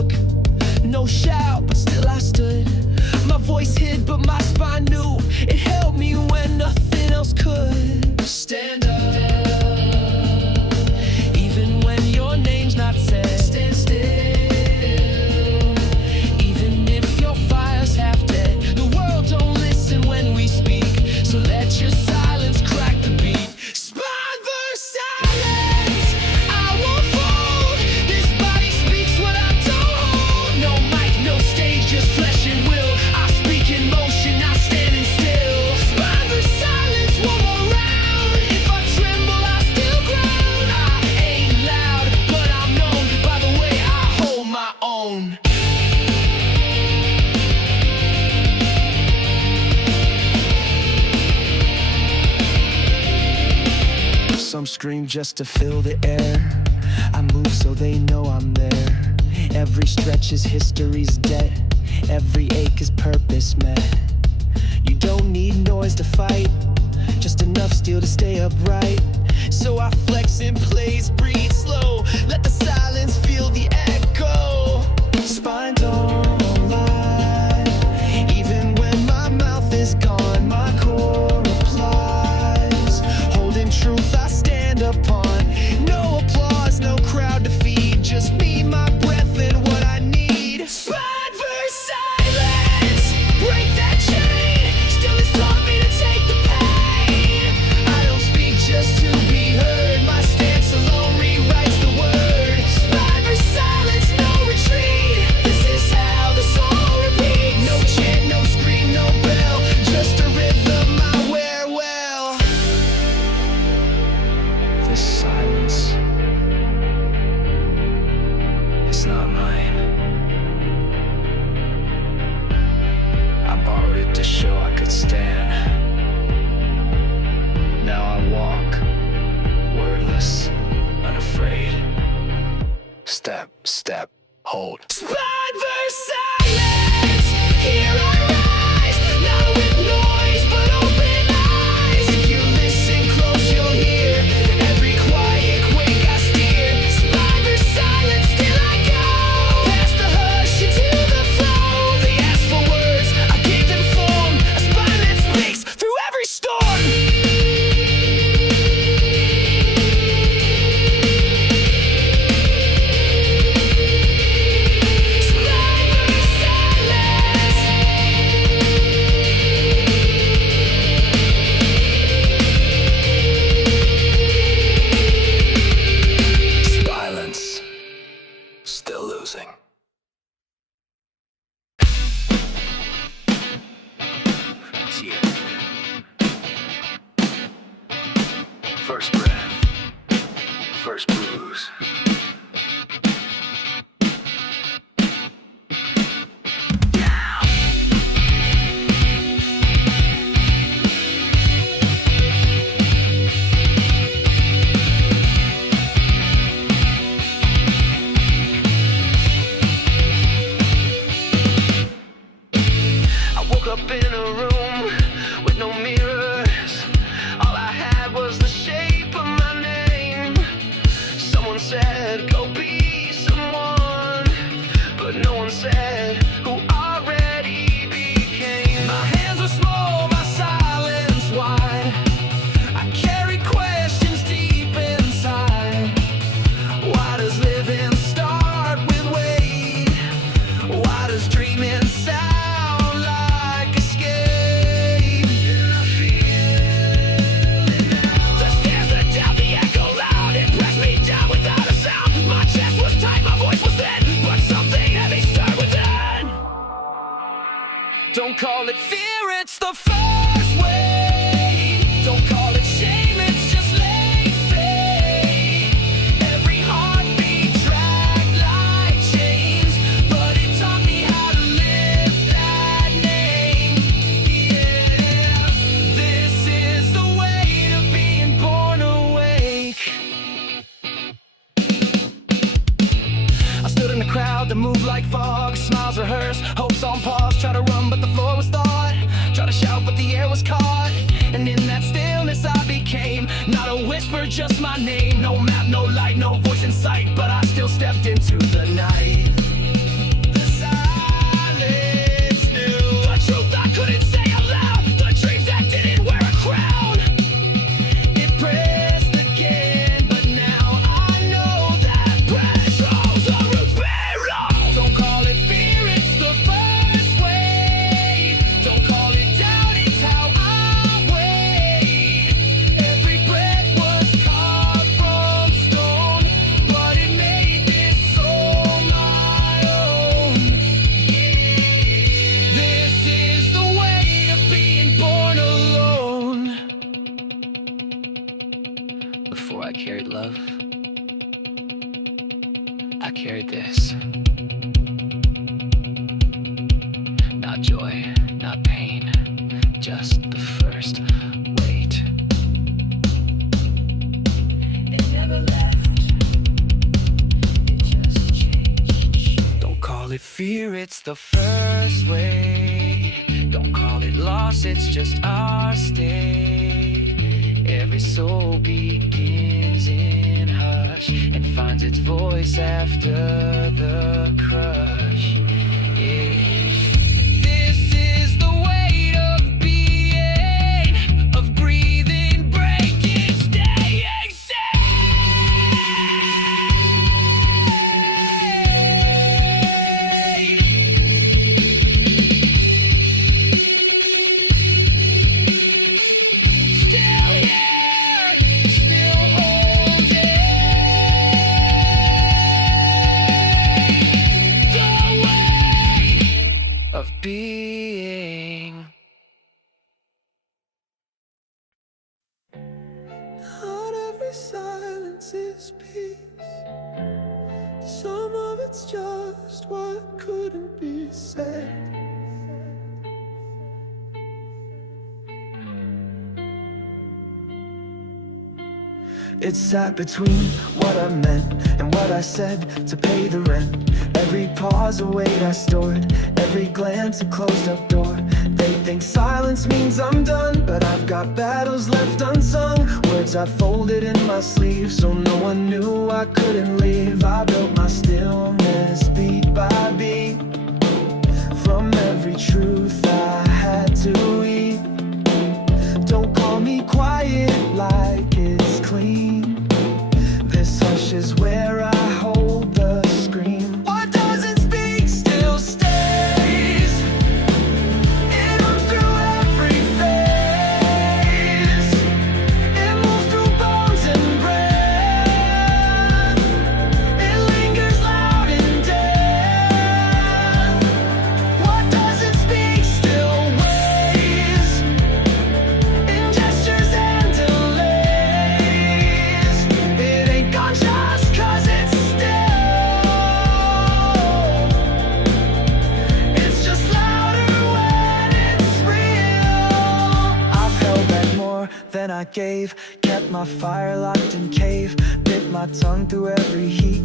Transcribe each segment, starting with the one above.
shook. No shout, but still I stood. My voice hid, but my spine knew. It held me when nothing else could. Stand up, even when your name's not said. Stand still, even if your fire's half dead. The world don't listen when we speak, so let your silence crack the beat. Spine versus silence, I won't fold. This body speaks what I don't hold. No mic, no stage, just flesh and will. I speak in motion, not standing still. Spine versus silence, one more round. If I tremble, I still ground. I ain't loud, but I'm known by the way I hold my own. Some scream just to fill the air. I move so they know I'm there. Every stretch is history's debt. Every ache is purpose met. You don't need noise to fight, just enough steel to stay upright. So I flex in place, breathe slow. Let the silence feel the echo. Spine don't lie, even when my mouth is gone. My core applies, holding truth I stand upon. No applause, no crowd to feed, just me, my breath, and what I need. Spine versus silence, break that chain. Stillness taught me to take the pain. I don't speak just to be heard. My stance alone rewrites the word. Spine versus silence, no retreat. This is how the soul repeats. No chant, no scream, no bell, just a rhythm I wear well. This silence, it's not mine. I borrowed it to show I could stand. Now I walk, wordless, unafraid. Step, step, hold. Spine versus silence, here I rise. Not with noise, but open eyes. If you listen close, you'll hear every quiet quake I steer. Spine versus silence, still I go. Past the hush into the flow. They ask for words, I gave them form. A spine that speaks through every storm. Silence, still losing. First breath, first bruise. I woke up in a room with no mirrors. All I had was the shape of my name. Someone said, go be someone, but no one said who already became. My hands were small, my silence wide. I carry questions deep inside. Why does living start with weight? Why does dreaming sound like escape? I feel it now. The stairs, the doubt, the echo loud. It pressed me down without a sound. My chest was tight, my voice was thin, but something heavy stirred within. Don't call it fear, it's the first way. Don't call it shame, it's just late fate. Every heartbeat dragged like chains, but it taught me how to live that name. Yeah, this is the way to being born awake. I stood in the crowd that moved like fog. Smiles rehearsed, hopes on pause. Try to run, but the floor was thawed. Try to shout, but the air was caught. And in that stillness I became not a whisper, just my name. No map, no light, no voice in sight, but I still stepped into the night. I carried this. Not joy, not pain, just the first weight. It never left, it just changed. Don't call it fear, it's the first weight. Don't call it loss, it's just our state. Every soul begins in hush and finds its voice after the crush. Yeah. This is the weight of being, of breathing, breaking, staying safe. Still here, still holding the weight of being. Not every silence is peace. Some of it's just what couldn't be said. It sat between what I meant and what I said to pay the rent. Every pause, a weight I stored, every glance, a closed up door. They think silence means I'm done, but I've got battles left unsung. Words I folded in my sleeve so no one knew I couldn't leave. I built my stillness beat by beat, from every truth I had to eat. Don't call me quiet like it's clean. This hush is where I hold the scream. What doesn't speak still stays. It moves through every phase. It moves through bones and breath. It lingers loud in death. What doesn't speak still weighs in gestures and delays. It ain't gone just 'cause it's still. It's just louder when it's real. I've held back more than I gave, kept my fire locked in cave, bit my tongue through every heat,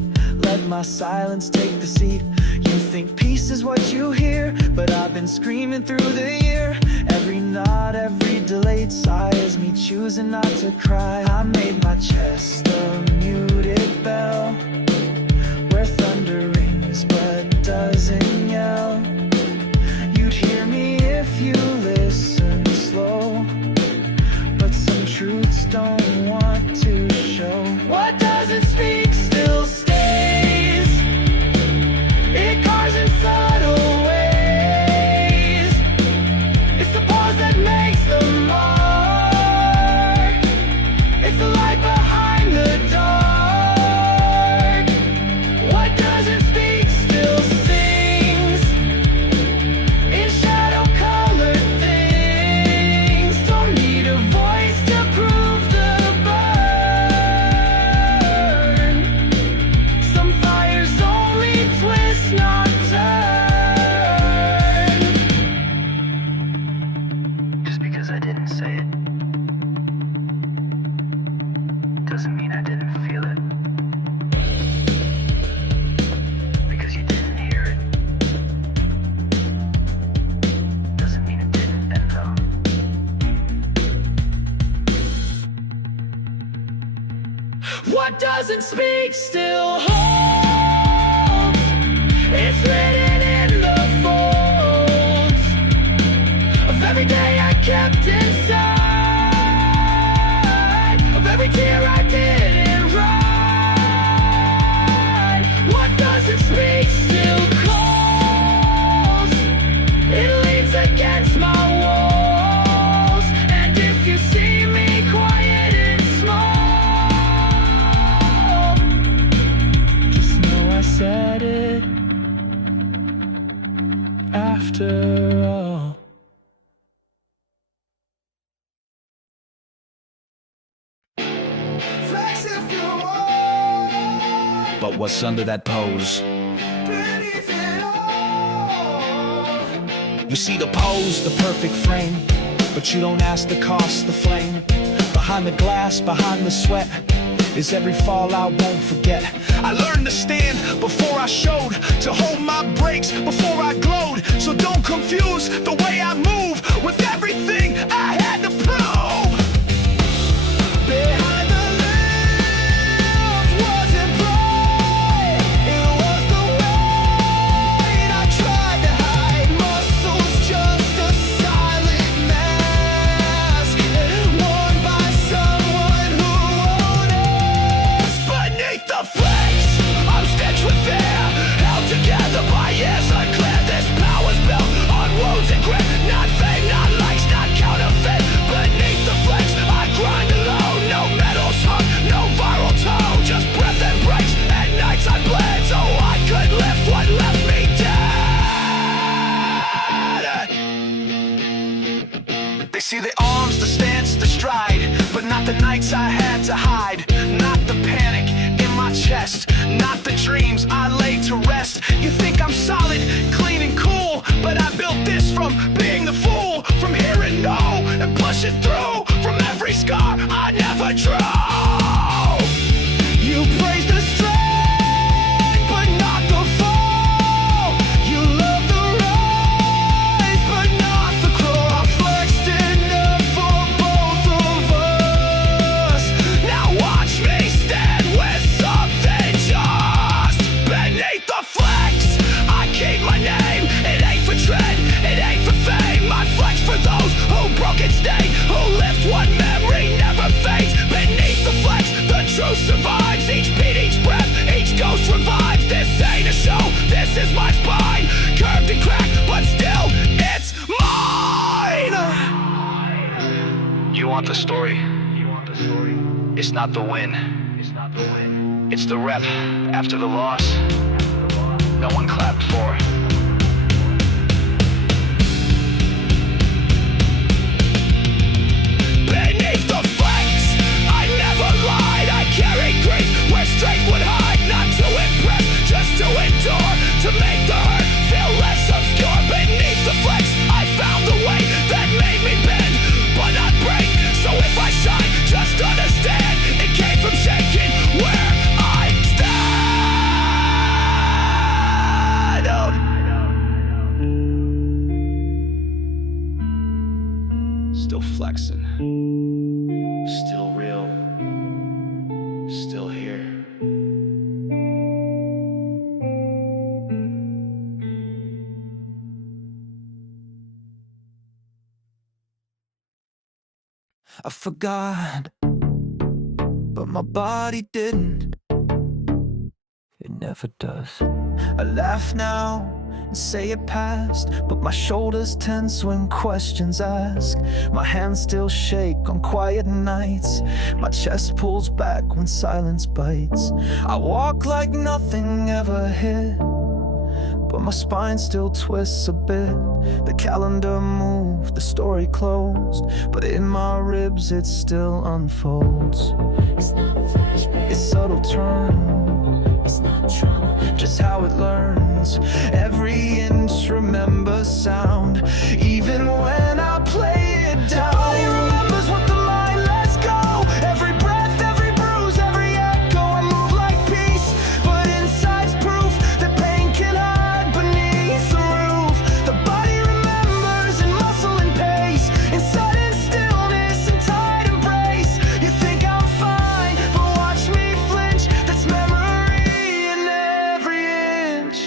let my silence take the seat. You think peace is what you hear, but I've been screaming through the year. Every nod, every delayed sigh is me choosing not to cry. I made my chest a muted bell, where thunder rings but doesn't yell. You'd hear me if you listen slow, but some truths don't want to show. What doesn't speak still stays. It carves in subtle ways. It's the pause that makes the mark. It's the light behind the dark. What doesn't speak still sings in shadow-colored things. Don't need a voice to prove the burn. Some fires only twist, not turn. Just because I didn't say it doesn't mean I didn't feel it. Because you didn't hear it doesn't mean it didn't end though. What doesn't speak still holds. It's written in the folds of every day I kept inside, of every tear I didn't write. What doesn't speak still calls. It leans against my walls. And if you see me quiet and small, just know I said it after all. Flex if you want. But what's under that pose? You see the pose, the perfect frame, but you don't ask the cost, the flame. Behind the glass, behind the sweat, is every fall I won't forget. I learned to stand before I showed, to hold my brakes before I glowed. So don't confuse the way I move with everything I had to prove. Behind the lens wasn't bright, it was the weight I tried to hide. Muscles just a silent mask, worn by someone who won't ask. Beneath the flex, I'm stitched with fear, held together by years unclear. This power's built on wounds and grit, not fame, not likes, not counterfeit. Beneath the flex, I grind alone, no medals hung, no viral tone, just breath and breaks, and nights I bled so I could lift what left me dead. They see the arms, the stance, the stride, but not the nights I had to hide, not the panic in my chest, not the dreams I laid to rest. You think I'm solid, clean and cool, but I built this from being the fool, from hearing no and pushing through, from every scar I never drew. You praise the strength, but not the fall. You love the rise, but not the crawl. I flexed enough for both of us. Now watch me stand with something just beneath the flex. I keep my name, it ain't for trend, it ain't for fame. I flex for those who broke and stay, who lived one memory never fades. Beneath the flex, the truth survives. Each beat, each breath, each ghost revives. This ain't a show, this is my spine, curved and cracked, but still, it's mine. You want the story? It's not the win. It's the rep after the loss. No one clapped for. Beneath the flex, I never lied. I carried grief where strength would hide. Not to impress, just to endure, to make the hurt feel less obscure. Beneath the flex, I found the way that made me bend, but not break. So if I shine, just understand it came from shaking where I stand. Still flexing, still real, still here. I forgot, but my body didn't. It never does. I laugh now and say it passed, but my shoulders tense when questions ask. My hands still shake on quiet nights. My chest pulls back when silence bites. I walk like nothing ever hit, but my spine still twists a bit. The calendar moved, the story closed, but in my ribs it still unfolds. It's not flashback, it's subtle turn. It's not trauma, just how it learns. Every inch remembers sound, even when I play it down. Body remembers what the mind lets go. Every breath, every bruise, every echo. I move like peace, but inside's proof that pain can hide beneath the roof. The body remembers in muscle and pace, in sudden stillness and tight embrace. You think I'm fine, but watch me flinch. That's memory in every inch.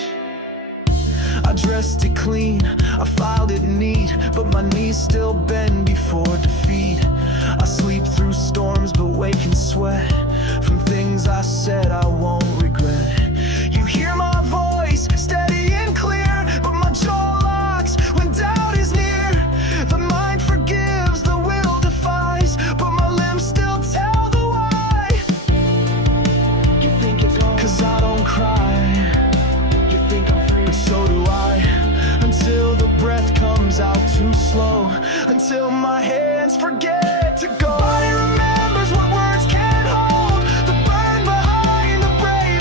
I dressed it clean, I filed it neat, but my knees still bend before defeat. I sleep through storms but wake in sweat from things I said I won't regret. You hear my voice steady and clear, but my jaw locks when doubt is near. The mind forgives, the will defies, but my limbs still tell the why. You think it's all 'cause I don't cry. You think I'm free, but so do I. Until the breath comes out too slow, until my hands forget to go. Body remembers what words can't hold, the burn behind the brave.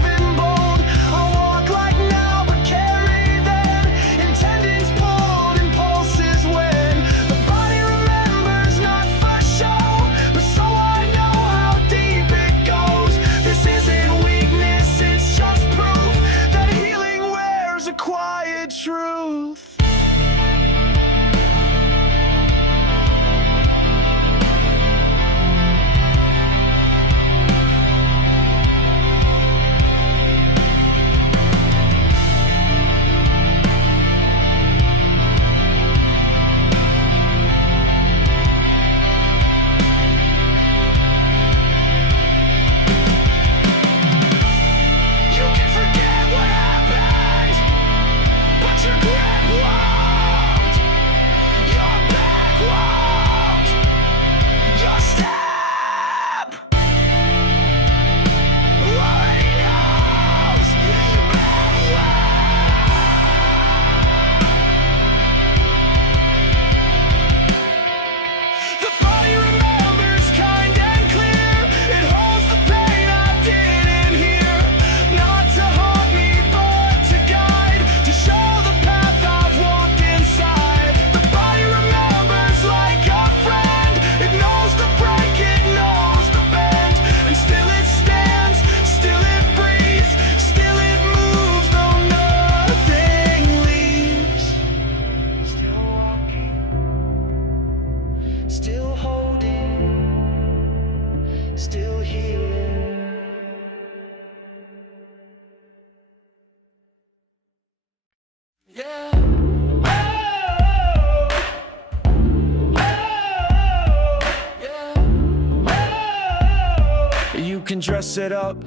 set up,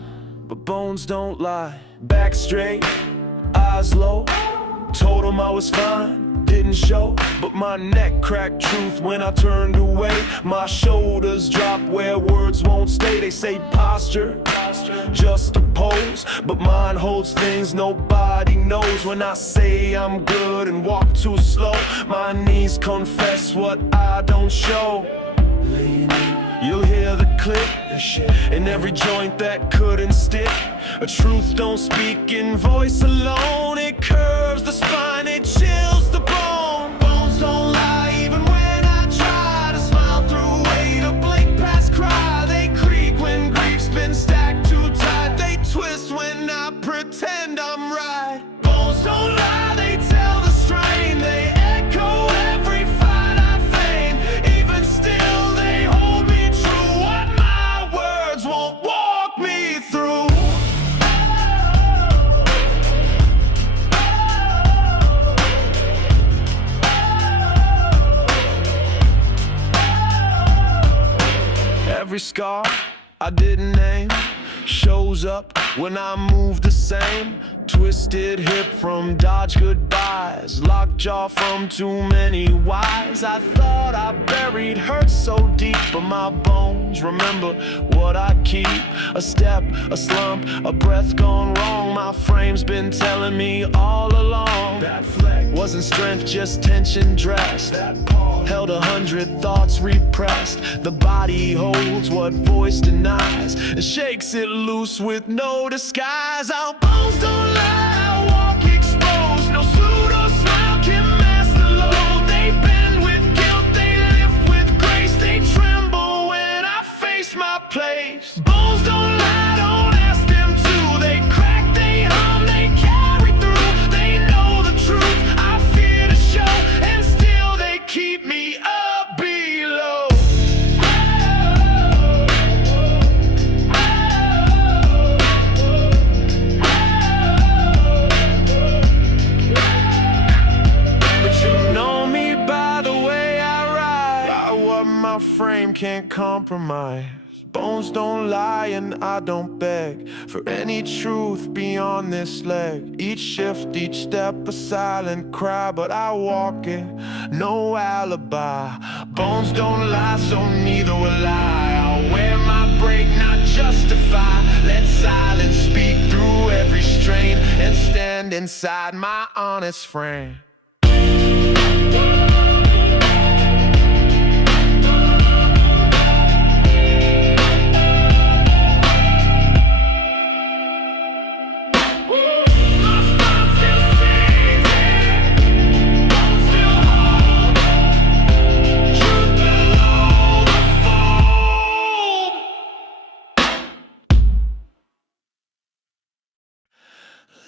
but bones don't lie. Back straight, eyes low, told him I was fine, didn't show. But my neck cracked truth when I turned away. My shoulders drop where words won't stay. They say posture, just a pose, but mine holds things nobody knows. When I say I'm good and walk too slow, my knees confess what I don't show. You'll hear the click in every joint that couldn't stick. A truth don't speak in voice alone. It curves the spine, it chills the bone. Bones don't lie even when I try to smile through weight or blink past cry. They creak when grief's been stacked too tight. They twist when I pretend I'm right. Bones don't lie, they tell the strain. They echo every fight I feign. Even still they hold me true. What my words won't walk me through. Every scar I didn't name shows up when I move the same. Twisted hip from dodge goodbyes, locked jaw from too many whys. I thought I buried hurt so deep, but my bones remember what I keep. A step, a slump, a breath gone wrong. My frame's been telling me all along. That fleck wasn't strength, just tension dressed. That pause held 100 thoughts repressed. The body holds what voice denies and shakes it loose with no disguise. Our bones don't lie, I walk exposed. No pseudo smile can mask the load. They bend with guilt, they lift with grace. They tremble when I face my place. Bones don't lie, don't ask them to. They crack, they hum, they carry through. They know the truth, I fear to show, and still they keep me up below. My frame can't compromise. Bones don't lie and I don't beg for any truth beyond this leg. Each shift, each step a silent cry, but I walk it, no alibi. Bones don't lie, so neither will I. I'll wear my break, not justify. Let silence speak through every strain and stand inside my honest frame.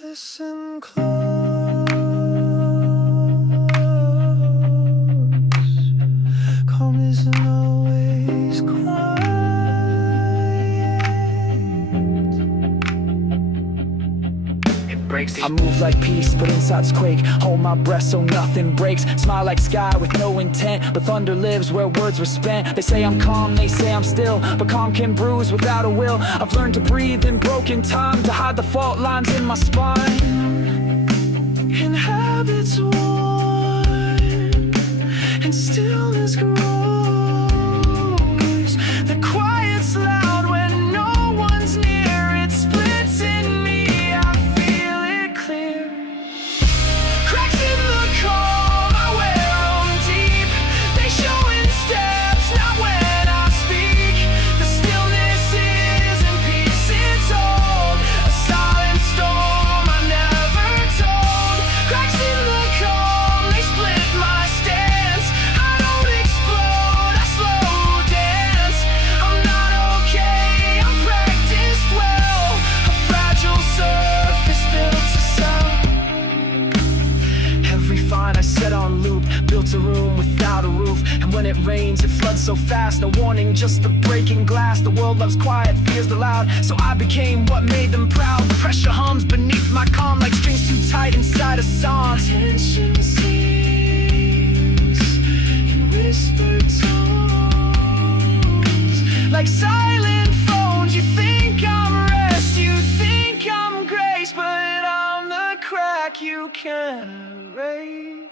Listen close, calm isn't always quiet. It breaks. I move like peace, but inside's quake. Hold my breath so nothing breaks. Smile like sky with no intent, but thunder lives where words were spent. They say I'm calm, they say I'm still, but calm can bruise without a will. I've learned to breathe in broken time, to hide the fault lines in my spine. And habits worn, and stillness grows. The quiet's loud when no one's near. It splits in me, I feel it clear. Cracks in the calm, I wear them deep. They show in steps, not when I speak. The stillness isn't peace, it's old. A silent storm I never told. Cracks in the calm, they split my stance. I don't explode, I slow dance. I'm not okay, I'm practiced well. A fragile surface built to sell. Every fine I set on loop, built a room without a roof. And when it rains, it floods so fast. No warning, just the breaking glass. The world loves quiet, fears the loud. So I became what made them proud. The pressure hums beneath my calm, like strings too tight inside a song. Tension sings in whispered tones, like silent phones. You think I'm like you can erase.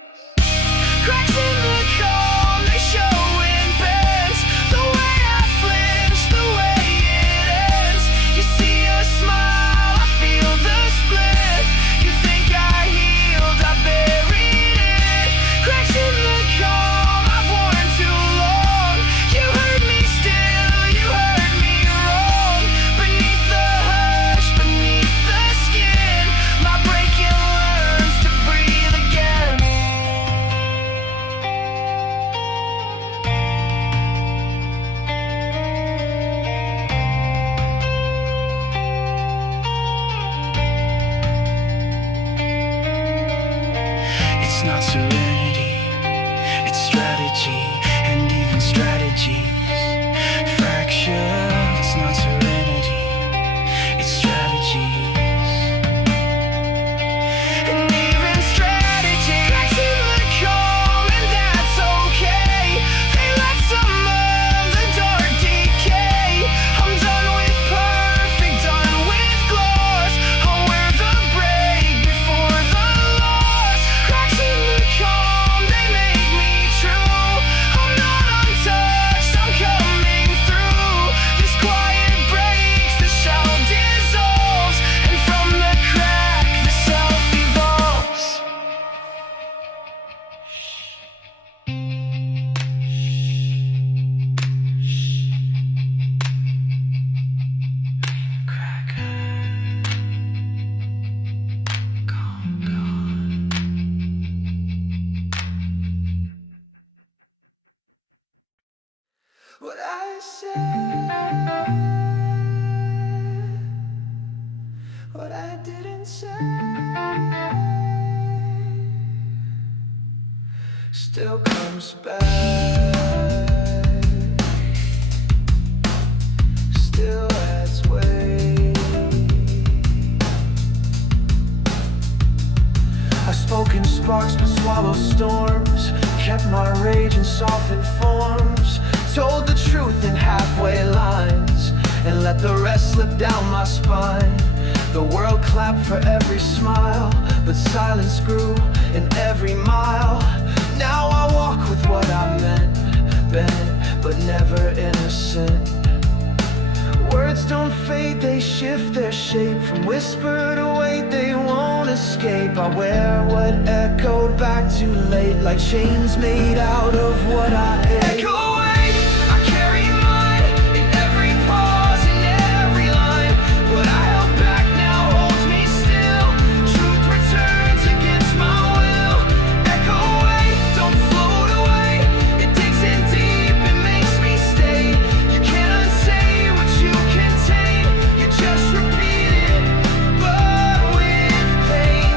Cracks in the calm, they show in bends. The way I flinch, the way it ends. You see a smile, I feel the split. You think I healed, I buried it. Cracks in the calm, I've worn too long. You hurt me still, you hurt me wrong. Beneath the hush, beneath the skin, my breaking learns to breathe again. It's not serenity, it's strategy, and even strategies fracture. It's not serenity, it's strategies, and even strategy. Cracks in the calm, and that's okay. They let some of the dark decay. I'm done with perfect, done with gloss. I'll wear the break before the loss. Cracks in the calm, they make me true. I'm not untouched, I'm coming through. This quiet breaks, the shell dissolves, and from the crack, the self evolves. Crack, calm gone. What I said, what I didn't say, still comes back, still adds weight. I've spoken sparks but swallowed storms, kept my rage in softened forms, told the truth in halfway lines, and let the rest slip down my spine. The world clapped for every smile, but silence grew in every mile. Now I walk with what I meant, bent but never innocent. Words don't fade, they shift their shape. From whisper to weight, they won't escape. I wear what echoed back too late, like chains made out of what I ate. Echo away, I carry mine in every pause, in every line. What I held back now holds me still. Truth returns against my will. Echo away, don't float away. It digs in deep, it makes me stay. You can't unsay what you contain. You just repeat it, but with pain.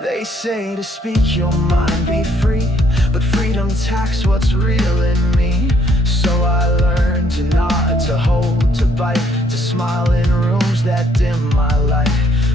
They say to speak your mind, be free, but freedom tax what's real in me. So I learned to nod, to hold, to bite, to smile in rooms that dim my light.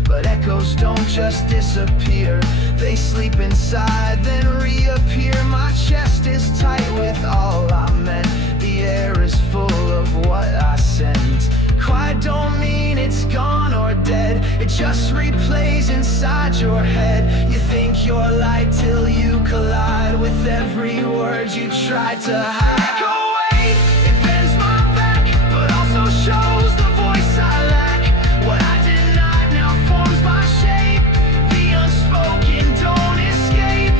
But echoes don't just disappear, they sleep inside, then reappear. My chest is tight with all I meant. The air is full of what I sent. Quiet don't mean it's gone or dead, it just replays inside your head. You think you're light till you collide with every word you tried to hide. Echo away, it bends my back, but also shows the voice I lack. What I denied now forms my shape. The unspoken don't escape.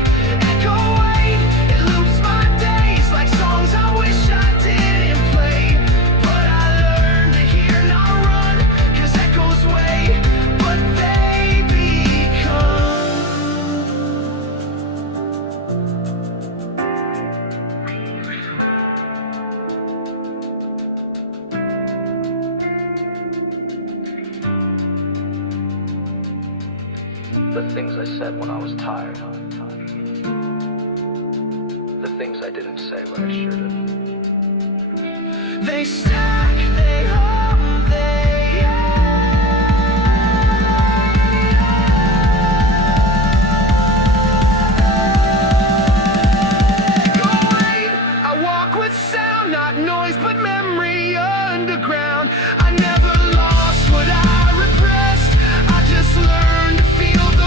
Echo away, it loops my days like songs I wish I didn't play. But I learned to hear, not run, 'cause echoes wait, but they become. The things I said when I was tired. The things I didn't say when I should have. They stack, they hum, they go away. I walk with sound, not noise, but memory underground. I never lost what I repressed. I just learned to feel the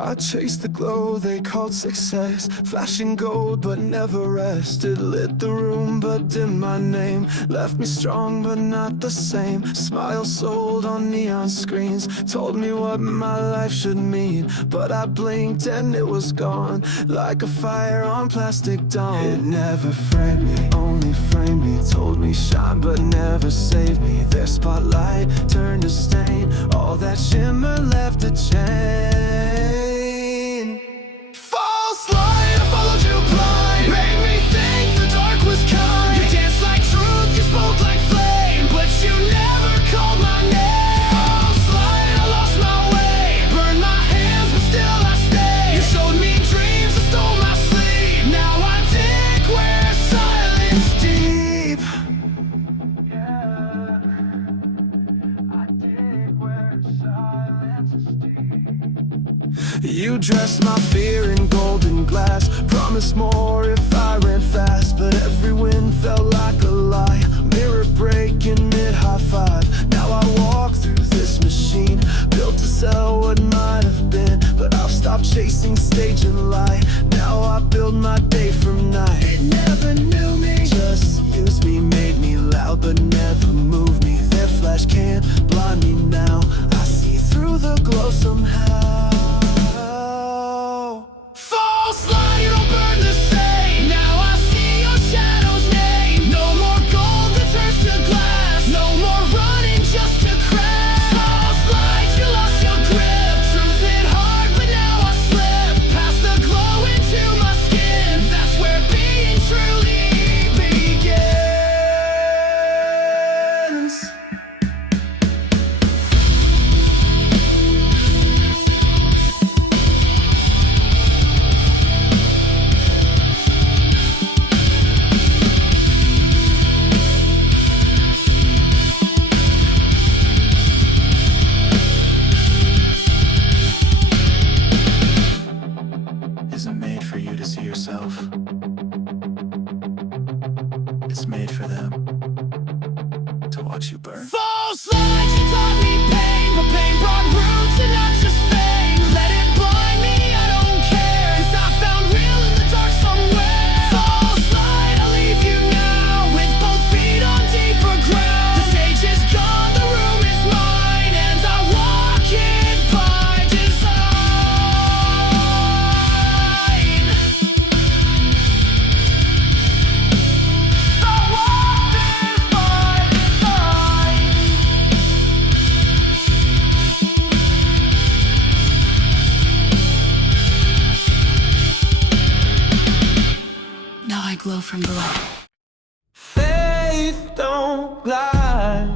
I chased the glow they called success, flashing gold but never rested. Lit the room but dimmed my name, left me strong but not the same. Smiles sold on neon screens told me what my life should mean, but I blinked and it was gone, like a fire on plastic dawn. It never framed me, only framed me, told me shine but never saved me. Their spotlight turned to stain, all that shimmer left a chain. False light, I followed you blind, made me think the dark was kind. You danced like truth, you spoke like flame, but you never called my name. False light, I lost my way, burned my hands but still I stayed. You showed me dreams and stole my sleep, now I dig where silence deep. Yeah, I dig where silence is deep. You dressed my fear in golden glass, promised more if I ran fast, but every wind felt like a lie. Mirror breaking mid-high five. Now I walk through this machine, built to sell what might have been, but I'll stop chasing stage and lie. Now I build my day from night. It never knew me, just used me, made me loud but never moved me. Their flash can't blind me now, I see through the glow somehow. False light, you don't burn the same, now I see your shadow's name. No more gold that turns to glass, no more running just to crash. False light, you lost your grip, truth hit hard but now I slip past the glow into my skin. That's where being truly begins. Isn't made for you to see yourself, it's made for them to watch you burn. False light, you taught me pain, but pain brought roots and not just fame. Let it blind me, I don't care, 'cause I found real in the dark somewhere. False light, I'll leave you now with both feet on deeper ground. The stage is gone, the room is mine, and I walk it by design. Now I glow from below. Faith don't lie,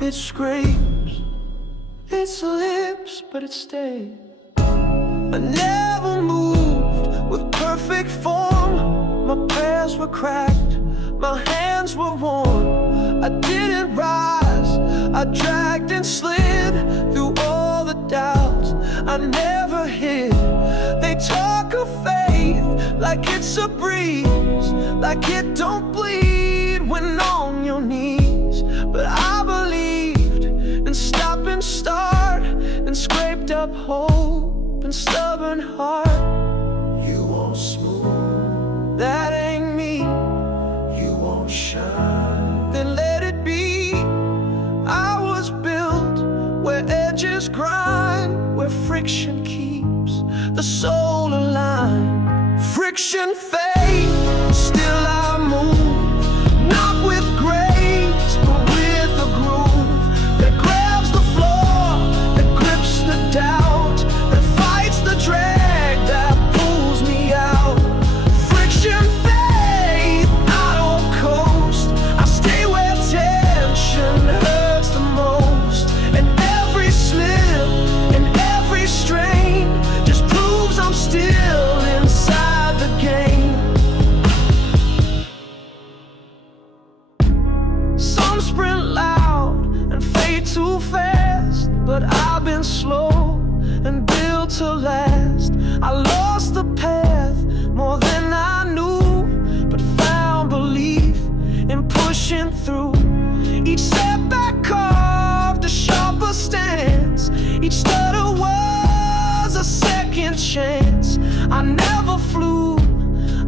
it screams, its lips, but it stays. I never moved with perfect form, my prayers were cracked, my hands were worn. I didn't rise, I dragged and slid through all the doubts I never hid. They talk of faith like it's a breeze, like it don't bleed when on your knees. But I believed in stop and start, and scraped up hope and stubborn heart. You won't smooth, that ain't me. You won't shine, then let it be. I was built where edges grind, where friction keeps the soul aligned. Friction fade, still I move, not with grace, but with a groove that grabs the floor, that grips the doubt, that fights the drag, that pulls me out. Friction fade, I don't coast, I stay where tension hurts the most. And every slip and every strain just proves I'm still inside the game. Some sprint loud and fade too fast, but I've been slow and built to last. I lost the path more than I knew, but found belief in pushing through. Each setback carved a sharper stance, each stutter was a second chance. I never flew,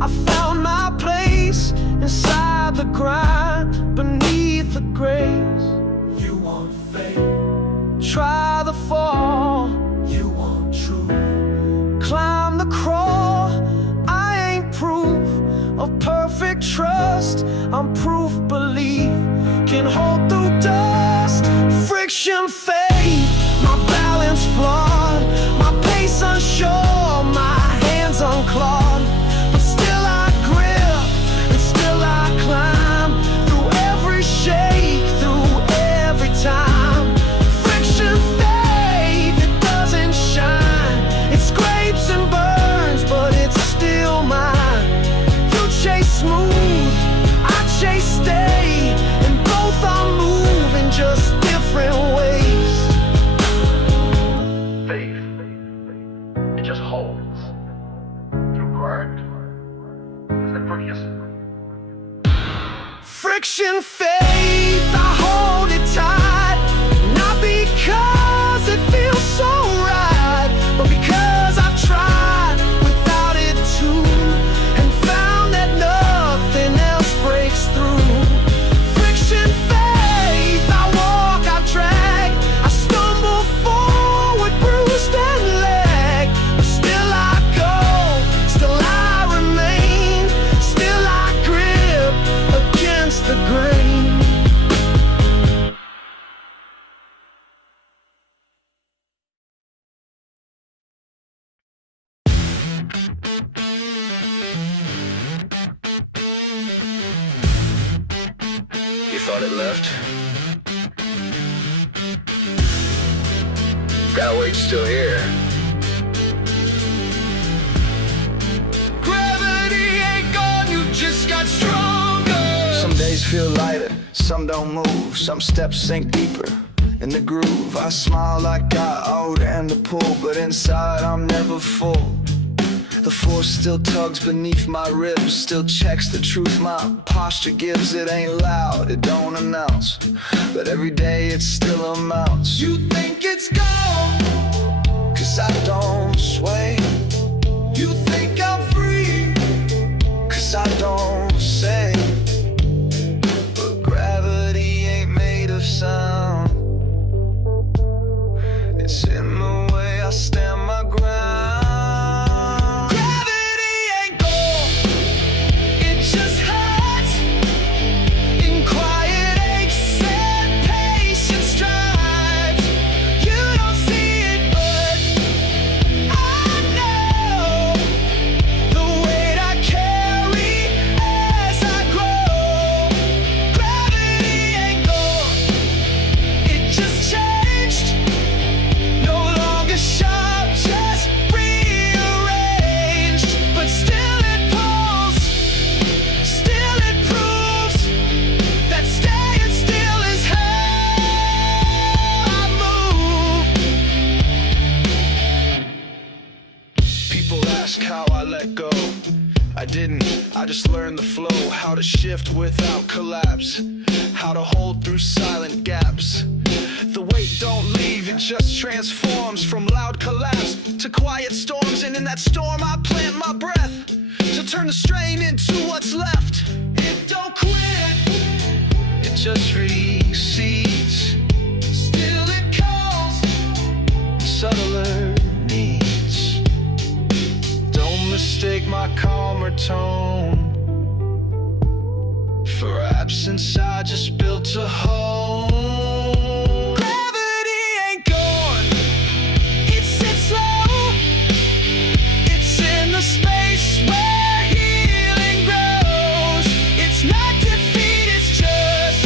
I found my place inside the grind, beneath the grace. You want fame, try the fall. You want truth, climb the crawl. I ain't proof of perfect trust, I'm proof belief can hold through dust. Friction, faith, my balance flawed, my pace unsure, my hands unclawed, but still I grip and still I climb through every shake, through every time. Friction, faith, it doesn't shine, it scrapes and burns, but it's still mine. You chase smooth, I chase stay, and both are moving just different ways. Faith, it just holds through grind. Isn't it pretty? Friction, faith, I hold it tight, not because it feels so right, but because I've tried without it too, and found that nothing else breaks through. Friction, faith, I walk, I drag, I stumble forward, bruised and lag, but still I go, still I remain, still I grip against the grain. You thought it left? Gotta wait, still here. Gravity ain't gone, you just got stronger. Some days feel lighter, some don't move, some steps sink deeper in the groove. I smile like I owed and the pull, but inside I'm never full. The force still tugs beneath my ribs, still checks the truth my posture gives. It ain't loud, it don't announce, but every day it still amounts. You think it's gone, 'Cause I don't sway, you think I'm free. 'cause I don't say, but gravity ain't made of sound. It's in the way I stand my ground. Gravity ain't gone, it just hurts in quiet aches and patient strides. You don't see it, but I know the weight I carry as I grow. Gravity ain't gone, it just changed. No longer sharp, just rearranged, but still it pulls, still it proves that staying still is how I move. People ask how I let go. I didn't, I just learned the flow. How to shift without collapse, how to hold through silent gaps. The weight don't leave, it just transforms from loud collapse to quiet storms. And in that storm I plant my breath to turn the strain into what's left. It don't quit, It just recedes, still it calls. subtler needs. Don't mistake my calmer tone for absence I just built a home. Gravity ain't gone, it sits low, it's in the space where healing grows. It's not defeat, it's just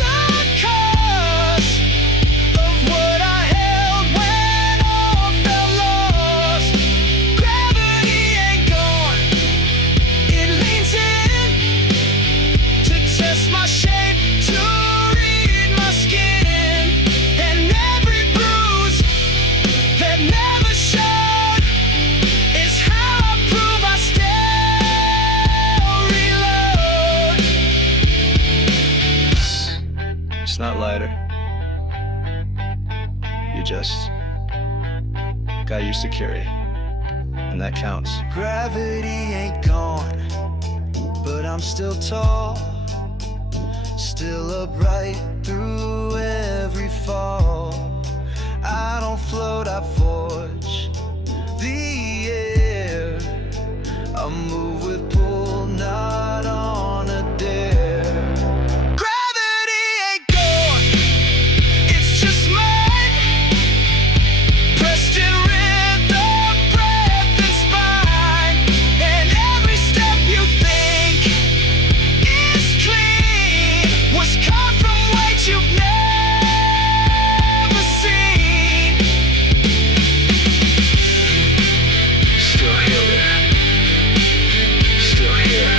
the cause of what I held when all felt lost. Gravity ain't gone, it leans in to test my shape, to read my skin, and every bruise that never showed is how I prove I still reload. It's not lighter, you just got used to carry it. and that counts. Gravity ain't gone, but I'm still tall, still upright through every fall. I don't float, I forge the air. I move with pull, not on a dare. Gravity ain't gone, it's just mine, pressed in rhythm, breath and spine. And every step you think is clean was cut from weight you've never seen. Still here, still here.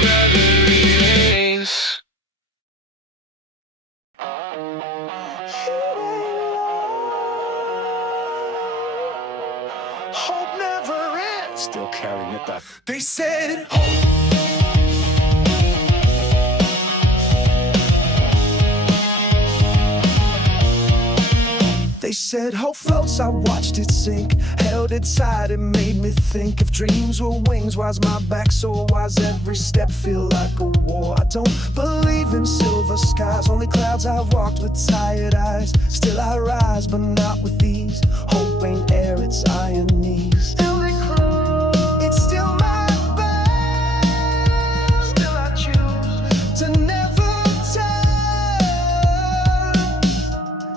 Gravity reigns. Hope never ends. Still carrying it back. They said hope. They said hope floats, I watched it sink, held it tight, it made me think. If dreams were wings, why's my back sore? Why's every step feel like a war? I don't believe in silver skies, only clouds I've walked with tired eyes. Still I rise, but not with ease. Hope ain't air, it's ironies. It's still my best. Still I choose to never tell.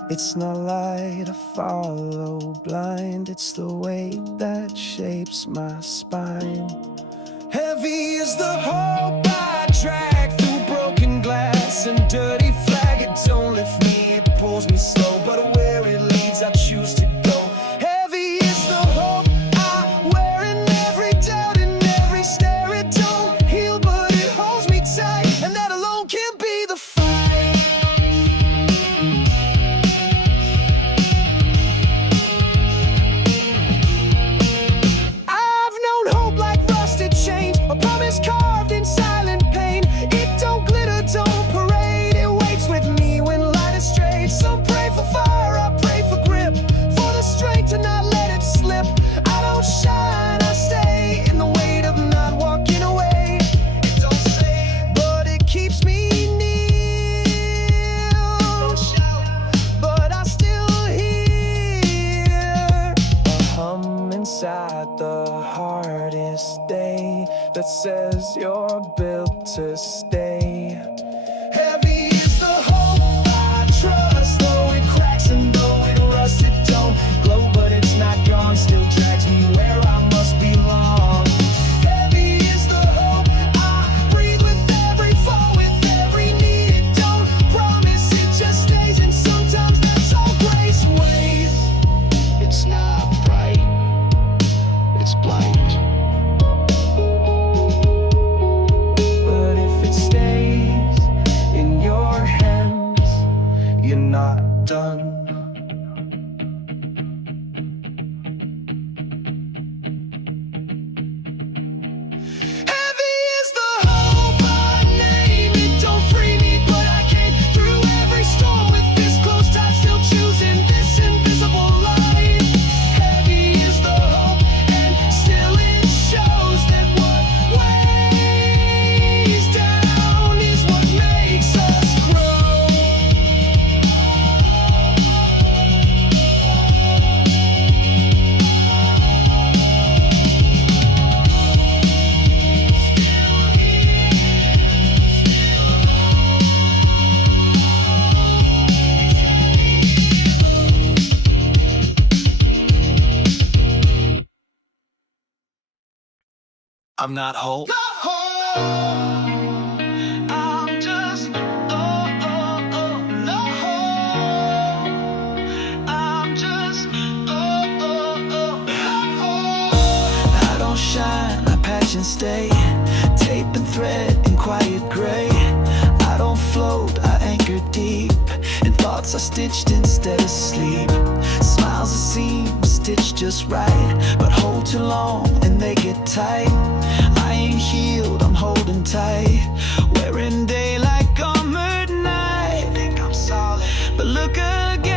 It's not light I follow blind, it's the weight that shapes my spine. Heavy is the hope I drag through broken glass and dirty flag. It don't lift me, it pulls me slow, but where it leads I choose to go. Heavy is the hope I wear in every doubt, in every stare. It don't heal, but it holds me tight, and that alone can be the fight. I've known hope like rusted chains, a promise carved in silent pain. It don't glitter, don't parade, it waits with me when light is strayed. Some pray for fire, I pray for grip, for the strength to not let it slip. I don't shine, I stay in the weight of not walking away. It don't say, but it keeps me near. Don't shout, but I still hear a hum inside the hardest day that says you're built to stay. Heavy is the hope I trust, though it cracks and though it rusts. It don't glow, but it's not gone, still drags me where I must belong. Heavy is the hope I breathe with every fall, with every need. It don't promise, it just stays, and sometimes that's all grace weighs. It's not bright, it's blind. But if it stays in your hands, you're not done. Heavy is the hope I name. It don't free me, but I came through every storm with this close tight, still choosing this invisible light. Heavy is the hope, and still it shows that what weighs down is what makes us grow. I'm not whole. I'm just no. I'm just no. I don't shine, my passion stay. Tape and thread in quiet gray. I don't float, I anchor deep, and thoughts are stitched instead of sleep. Smiles are seam stitched just right, but hold too long and they get tight. I ain't healed, I'm holding tight, wearing daylight, armored night. Think I'm solid, but look again.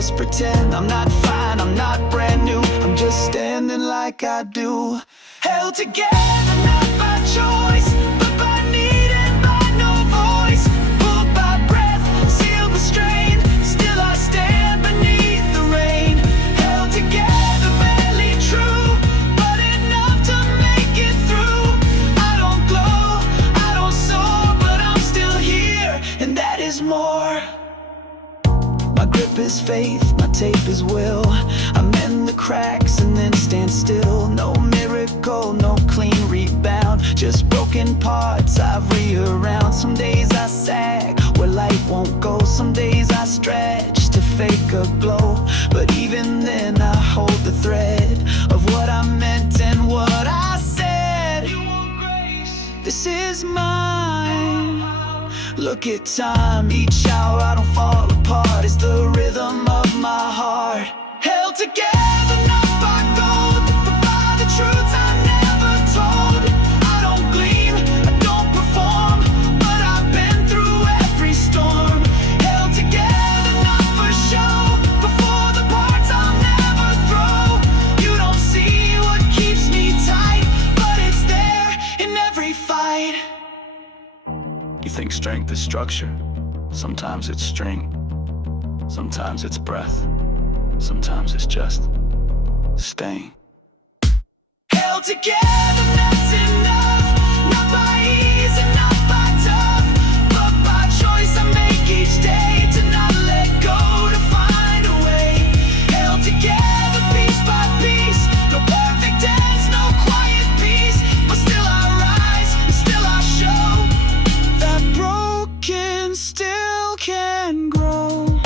just pretend. I'm not fine, I'm not brand new, I'm just standing like I do. Held together not by choice, but by need and by no voice. Pulled by breath, sealed with strain, still I stand beneath the rain. Held together, barely true, but enough to make it through. I don't glow, I don't soar, but I'm still here, and that is more. My grip is faith, my tape is will. I mend the cracks and then stand still. No miracle, no clean rebound, just broken parts I've rearround. Some days I sag where light won't go, some days I stretch to fake a glow. But even then I hold the thread of what I meant and what I said. This is mine. Look at time, each hour I don't fall apart. It's the rhythm of my heart. Held together not by gold, but by the truths I never told. I don't gleam, I don't perform, but I've been through every storm. Held together not for show, but for the parts I'll never throw. You don't see what keeps me tight, but it's there in every fight. You think strength is structure? Sometimes it's string, sometimes it's breath, sometimes it's just staying. Held together, that's enough. Not by ease and not by tough, but by choice I make each day to not let go, to find a way. Held together piece by piece, no perfect ends, no quiet peace, but still I rise, still I show that broken still can grow.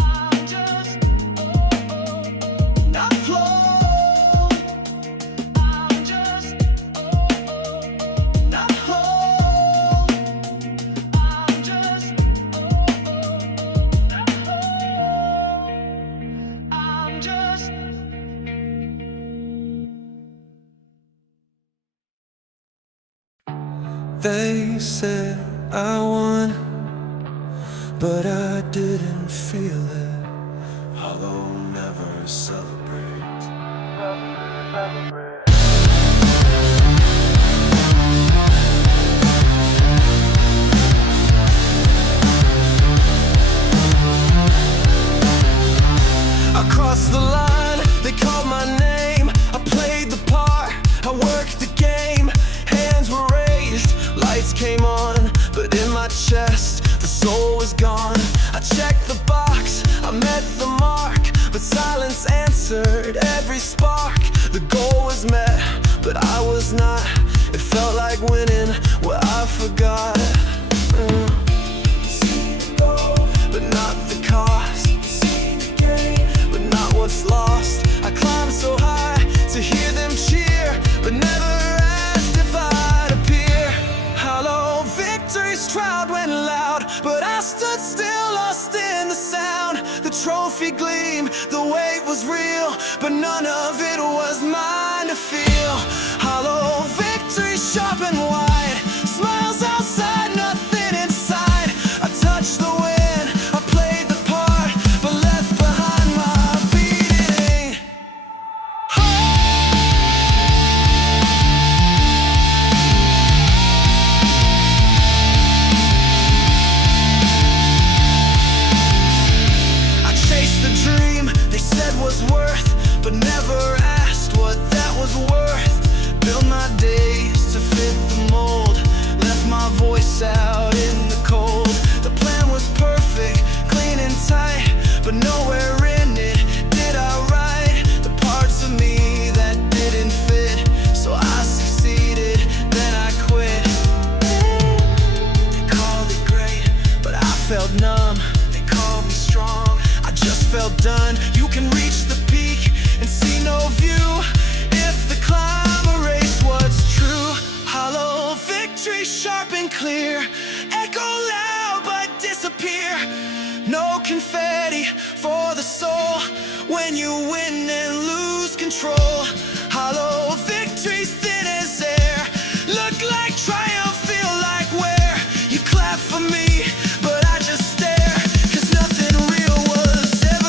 I'm just not flow. I'm just not whole. I'm just not whole. I'm just. They said I won, but I didn't feel it. Hollow never celebrates. I crossed the line, they called my name. I played the part, I worked the game. Hands were raised, lights came on, but in my chest, the soul was gone. I checked the box, I met the mark, but silence answered every spark. The goal was met, but I was not. It felt like winning what I forgot. But not the cost. But not what's lost. I climbed so high to hear them cheer, but never asked if I'd appear. Hollow victory's crowd went loud, but I stood still, lost in the sound. The trophy gleamed, the weight was real, but none of it was mine to feel. Hollow victory sharp and wide, smiles outside, nothing inside. I touched the wind, I played the part, but left behind my beating heart. I chased the dream they said was worth, but never asked what that was worth. Built my days to fit the mold, left my voice out in the cold. The plan was perfect, clean and tight, but nowhere in it did I write the parts of me that didn't fit. So I succeeded, then I quit. They called it great, but I felt numb. They called me strong, I just felt done. You can reach the peak and see no view if the climb erased what's true. Hollow victory sharp and clear, echo loud but disappear. No confetti for the soul when you win and lose control. Hollow victory's thin as air, look like triumph, feel like where you clap for me, but I just stare, 'cause nothing real was ever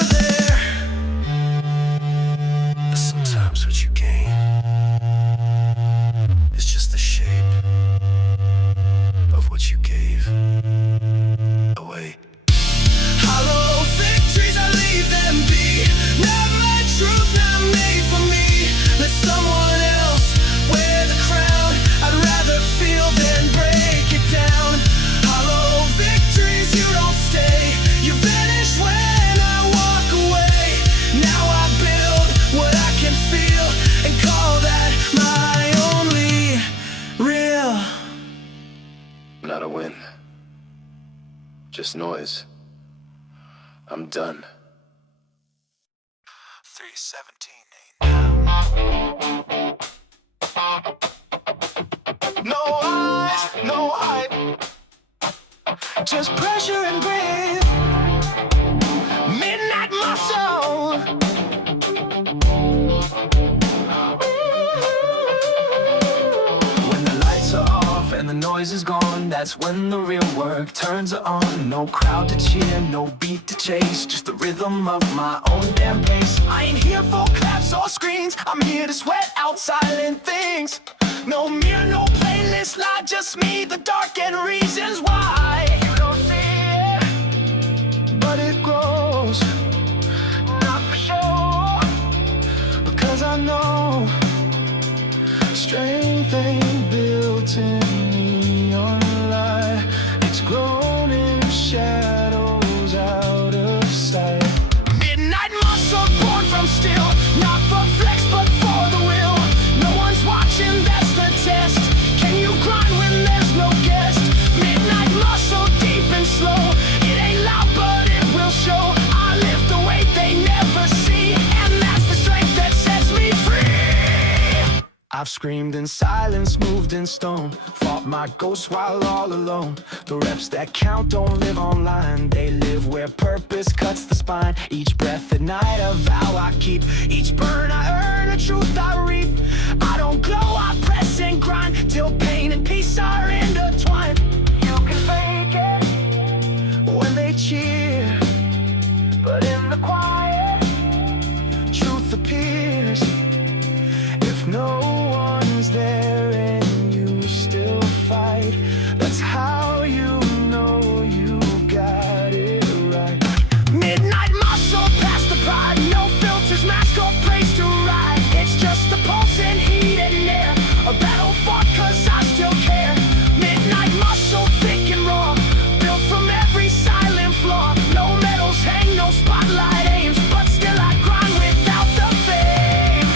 not a win. Just noise. I'm done. 317 ain't no eyes, no hype, just pressure and breathe. Midnight muscle. When the lights are off and the noise is gone, that's when the real work turns on. No crowd to cheer, no beat to chase, just the rhythm of my own damn pace. I ain't here for claps or screens, I'm here to sweat out silent things. No mirror, no playlist, lie, just me, the dark and reasons why. You don't see it, but it grows. Not for sure, because I know strength ain't built in neon light. It's grown in shadows out of sight. Midnight muscle born from steel, not for flex but for the will. No one's watching, that's the test. Can you grind when there's no guest? Midnight muscle, deep and slow. It ain't loud but it will show. I lift the weight they never see, and that's the strength that sets me free. I've screamed in silence, moved in stone, fought my ghost while all alone. The reps that count don't live online, they live where purpose cuts the spine. Each breath at night, a vow I keep. Each burn I earn, a truth I reap. I don't glow, I press and grind, till pain and peace are intertwined. You can fake it when they cheer, but in the quiet, truth appears. If no one's there and you still fight, that's how you know you got it right. Midnight muscle, past the pride, no filters, mask or place to ride. It's just the pulse and heat and air, a battle fought cause I still care. Midnight muscle, thick and raw, built from every silent flaw. No medals hang, no spotlight aims, but still I grind without the fame.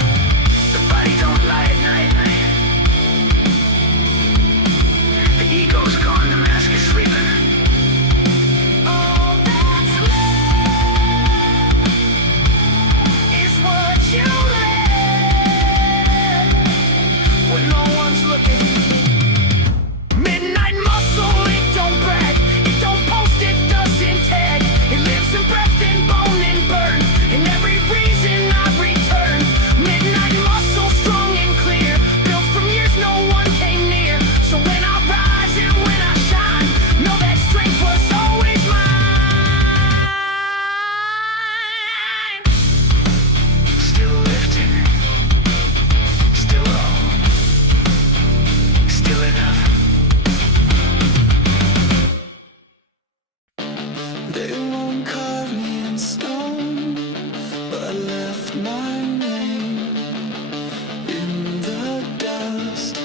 The body don't lie at night. The ego's gone, the mask is sleeping. All that's left is what you let when no one's looking. Midnight muscle, it don't brag, it don't post, it doesn't tag. It lives in breath and bone and burn, in every reason I return. Midnight muscle, strong and clear, built from years no one came near. So when I rise and when I shine, know that strength was always mine. Still lifting, still low, still enough. They won't carve me in stone, but left my name in the dust.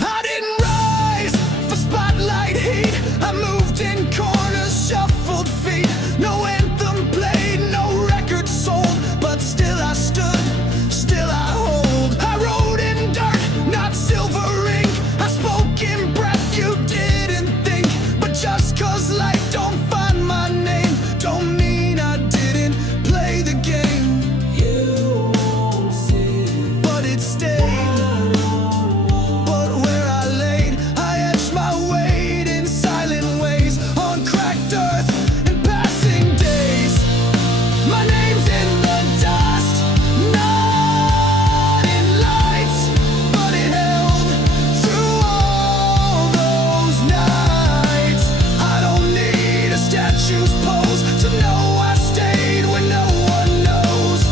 I didn't rise for spotlight heat, I moved in corners, shuffled feet. No anthem played, no record sold, but still I stood, still I hold. I wrote in dirt, not silver ink, I spoke in breath you didn't think. But just cause light don't find my name, don't mean I didn't play the game. You won't see, but it stayed. But where I laid, I etched my weight in silent ways, on cracked earth and passing days. My name's in the dust, not in lights, but it held through all those nights. I don't need a statue's pose to know I stayed when no one knows.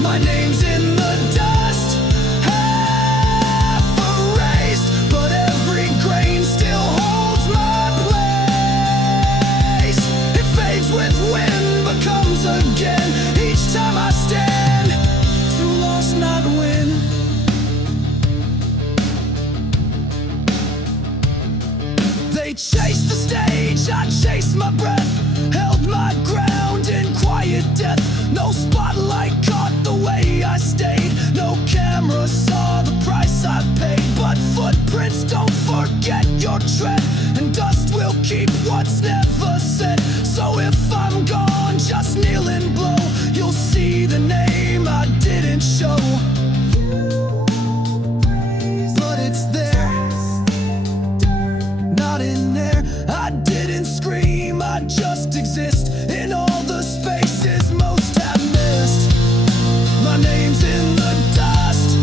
My name's in the dust, half erased, but every grain still holds my place. It fades with wind, but comes again each time I stand through loss, not win. They chased the stage, I chased my breath, held my ground in quiet death. No spotlight caught the way I stayed, no camera saw the price I paid, but but footprints don't forget your tread, and dust will keep what's never said. So if I'm gone, just kneel and blow. You'll see the name I didn't show, but it's there, not in there. I didn't scream, I just exist in all the spaces most have missed. My name's in the dust,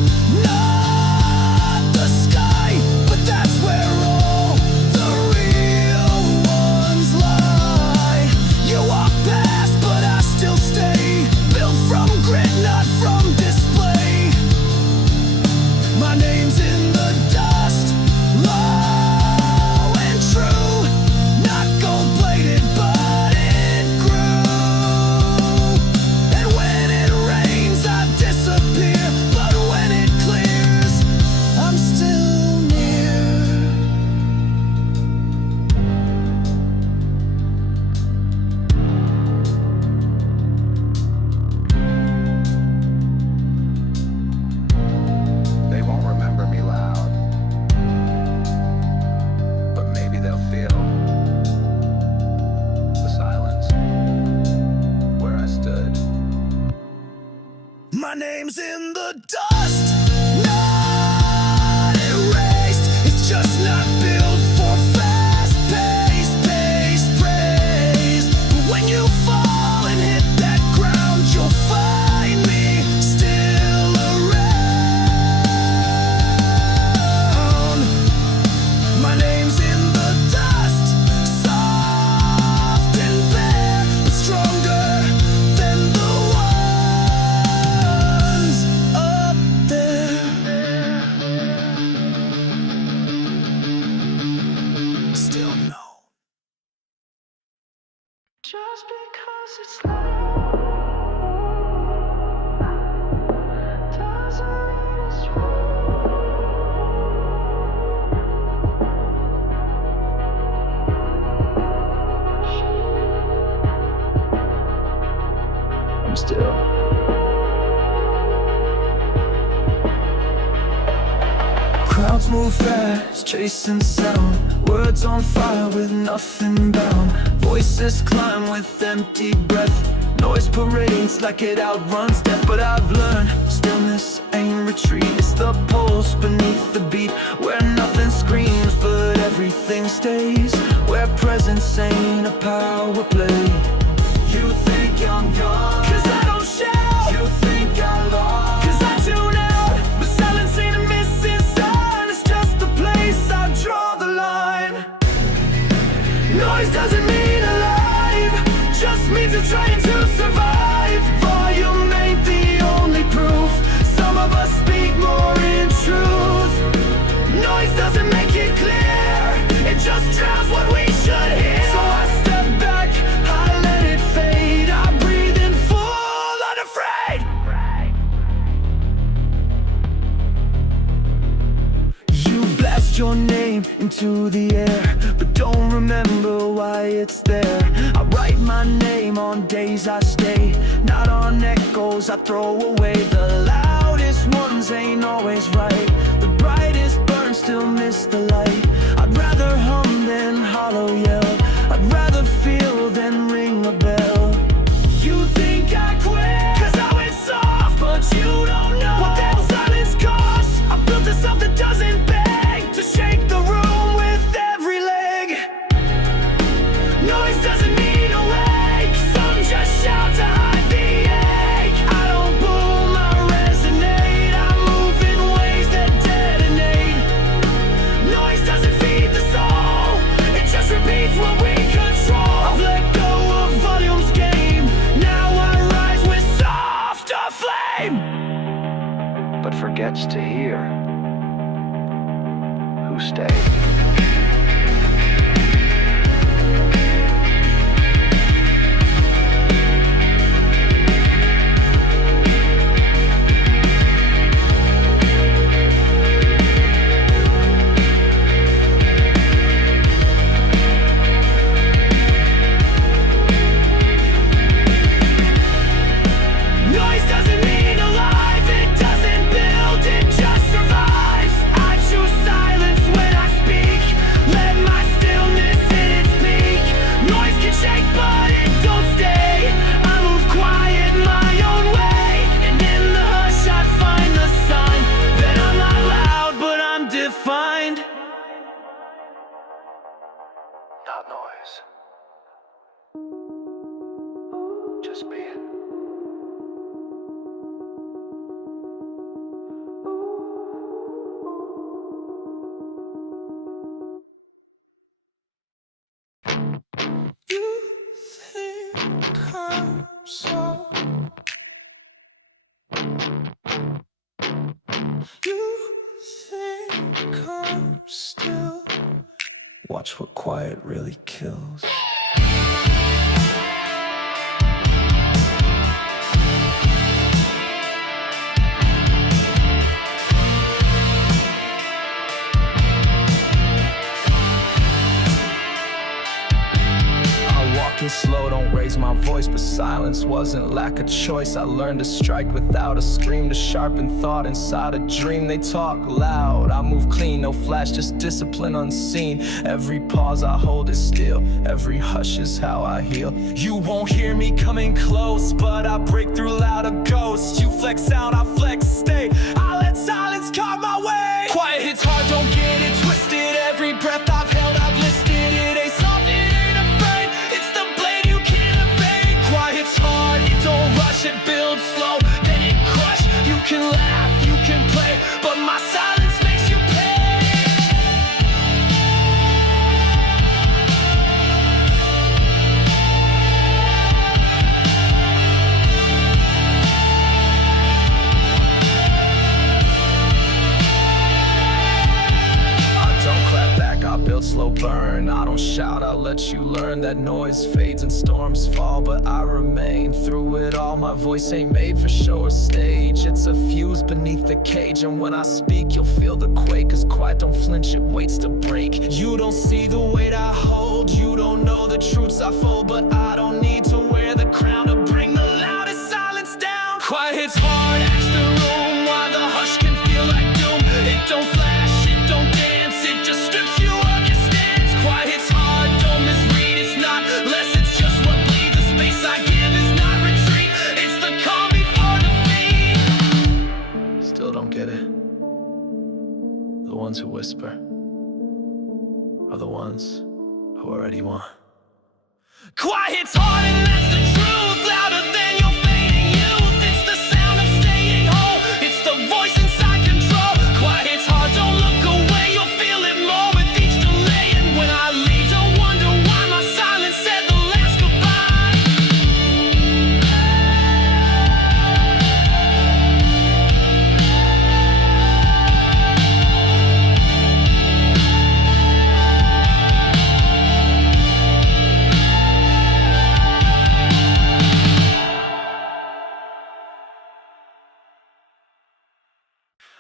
not the sky, but that's where all the real ones lie. You walk past, but I still stay, built from grit, not from display. My name's in the dust, low and true, not gold-plated, but it grew. And when it rains, I disappear, but when it clears, I'm still near. They won't remember me loud, but maybe they'll feel the silence where I stood. My name's in the dust, not erased. It's just not built for fast-paced praise. But when you fall and hit that ground, you'll find me still around. My name's in the dust, soft and bare, but stronger than the ones up there. Still no. Just because it's loud doesn't mean it's true. I'm still. Crowds move fast, chasing sound. Words on fire with nothing bound. Voices climb with empty breath. Noise parades like it outruns death. But I've learned stillness ain't retreat. It's the pulse beneath the beat, where nothing screams but everything stays, where presence ain't a power play. You think I'm gone, 'cause I don't shout. You think I lost, 'cause I tune out. But silence ain't a missing sign, it's just the place I draw the line. Noise doesn't mean alive, just means it's trying to survive. Volume ain't the only proof, some of us speak more in truth. Noise doesn't make it clear, it just drowns what we should hear. So I step back, I let it fade, I breathe in full, unafraid. You blast your name into the air, but don't remember why it's there. I write my name on days I stay, not on echoes I throw away. The loudest ones ain't always right, the brightest burn still miss the light. I'd rather hum than hollow yell, I'd rather feel than ring a bell. You think I quit, 'cause I went soft, but you don't know what that silence costs. I built this stuff that doesn't beg to shake the room with every leg. Noise doesn't mean awake, some just shout to hide the ache. I don't boom, I resonate, I move in ways that detonate. Noise doesn't feed the soul, it just repeats what we control. I've let go of volume's game, now I rise with softer flame. But forgets to hear who stayed. Noise doesn't mean alive, it doesn't build, it just survives. I choose Watch what quiet really kills. Walking slow, don't raise my voice, but silence wasn't lack of choice. I learned to strike without a scream, to sharpen thought inside a dream. They talk loud, I move clean, no flash, just discipline unseen. Every pause I hold is still, every hush is how I heal. You won't hear me coming close, but I break through loud a ghost. You flex out, I flex stay, I let silence carve my way. Quiet hits hard, don't get it twisted. Every breath I've held, I've listed. It ain't soft, it ain't afraid. It's the blade you can't evade. Quiet hits hard, it don't rush, it builds slow, then it crush. You can laugh, you can play, but my silence makes you pay. I build slow burn, I don't shout, I'll let you learn. That noise fades and storms fall, but I remain. Through it all, my voice ain't made for show or stage. It's a fuse beneath the cage, and when I speak, you'll feel the quake. Cause quiet don't flinch, it waits to break. You don't see the weight I hold, you don't know the truths I fold, but I don't need to wear the crown to bring the loudest silence down. Quiet hits hard, ask the room, while the hush can feel like doom. It don't flash, it don't dance, it just strips you of your stance. Quiet hits hard, don't misread, it's not less, it's just what bleeds. The space I give is not retreat, it's the calm before defeat. Still don't get it. The ones who whisper are the ones who already won. Quiet hits hard, and that's the truth, louder than your fading youth. It's the sound of staying whole, it's the voice inside control. Quiet hits hard, don't look away, you'll feel it more with each delay. And when I leave, don't wonder why my silence said the last goodbye.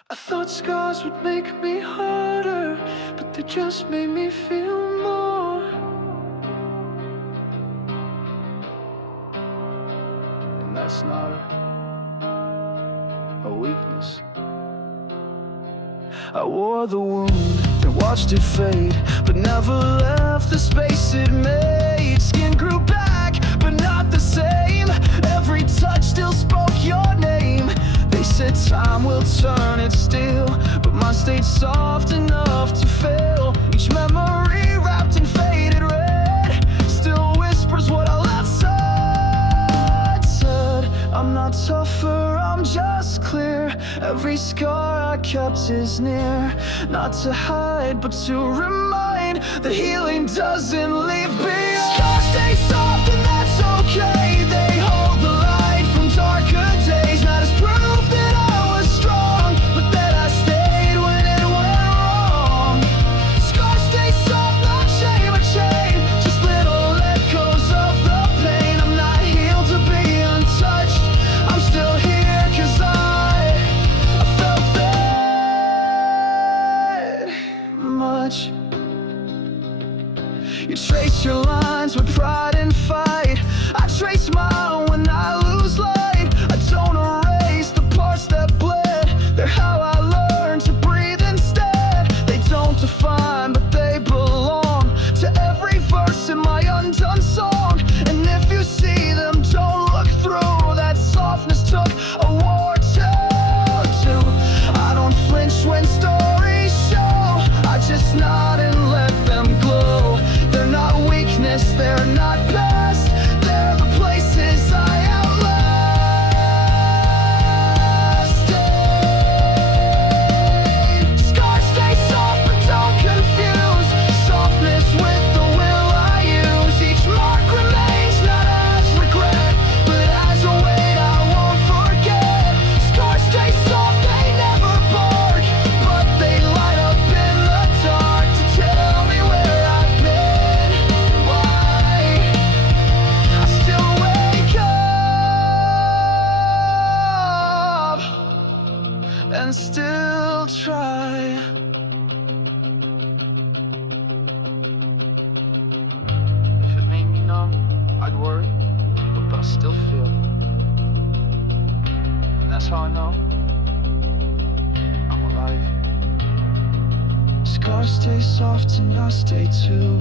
I thought scars would make me harder, but they just made me feel more. And that's not a weakness. I wore the wound and watched it fade, but never left the space it made. Skin grew back, but not the same. Every touch still spoke your name. They said time will turn it still, but mine stayed soft enough to fail. Each memory wrapped in faded red still whispers what I left said. I'm not tougher, I'm just clear. Every scar I kept is near, not to hide but to remind that healing doesn't leave behind. Scars stay soft and that's okay. They hold the light from darker days, not as proof that I was strong, but that I stayed when it went wrong. Scars stay soft, not shame or chain, just little echoes of the pain. I'm not healed to be untouched, I'm still here cause I felt that much. You trace your lines with pride and fight, I trace mine when I lose light. I don't erase the parts that bled, they're how I learned to breathe instead. They don't define, but they belong to every verse in my undone song. And if you see them, don't look through. That softness took a war to do. I don't flinch when stories show, I just nod and let them glow. They're not weakness, they're not past, they're the places still feel. And that's how I know I'm alive. Scars stay soft and I stay too.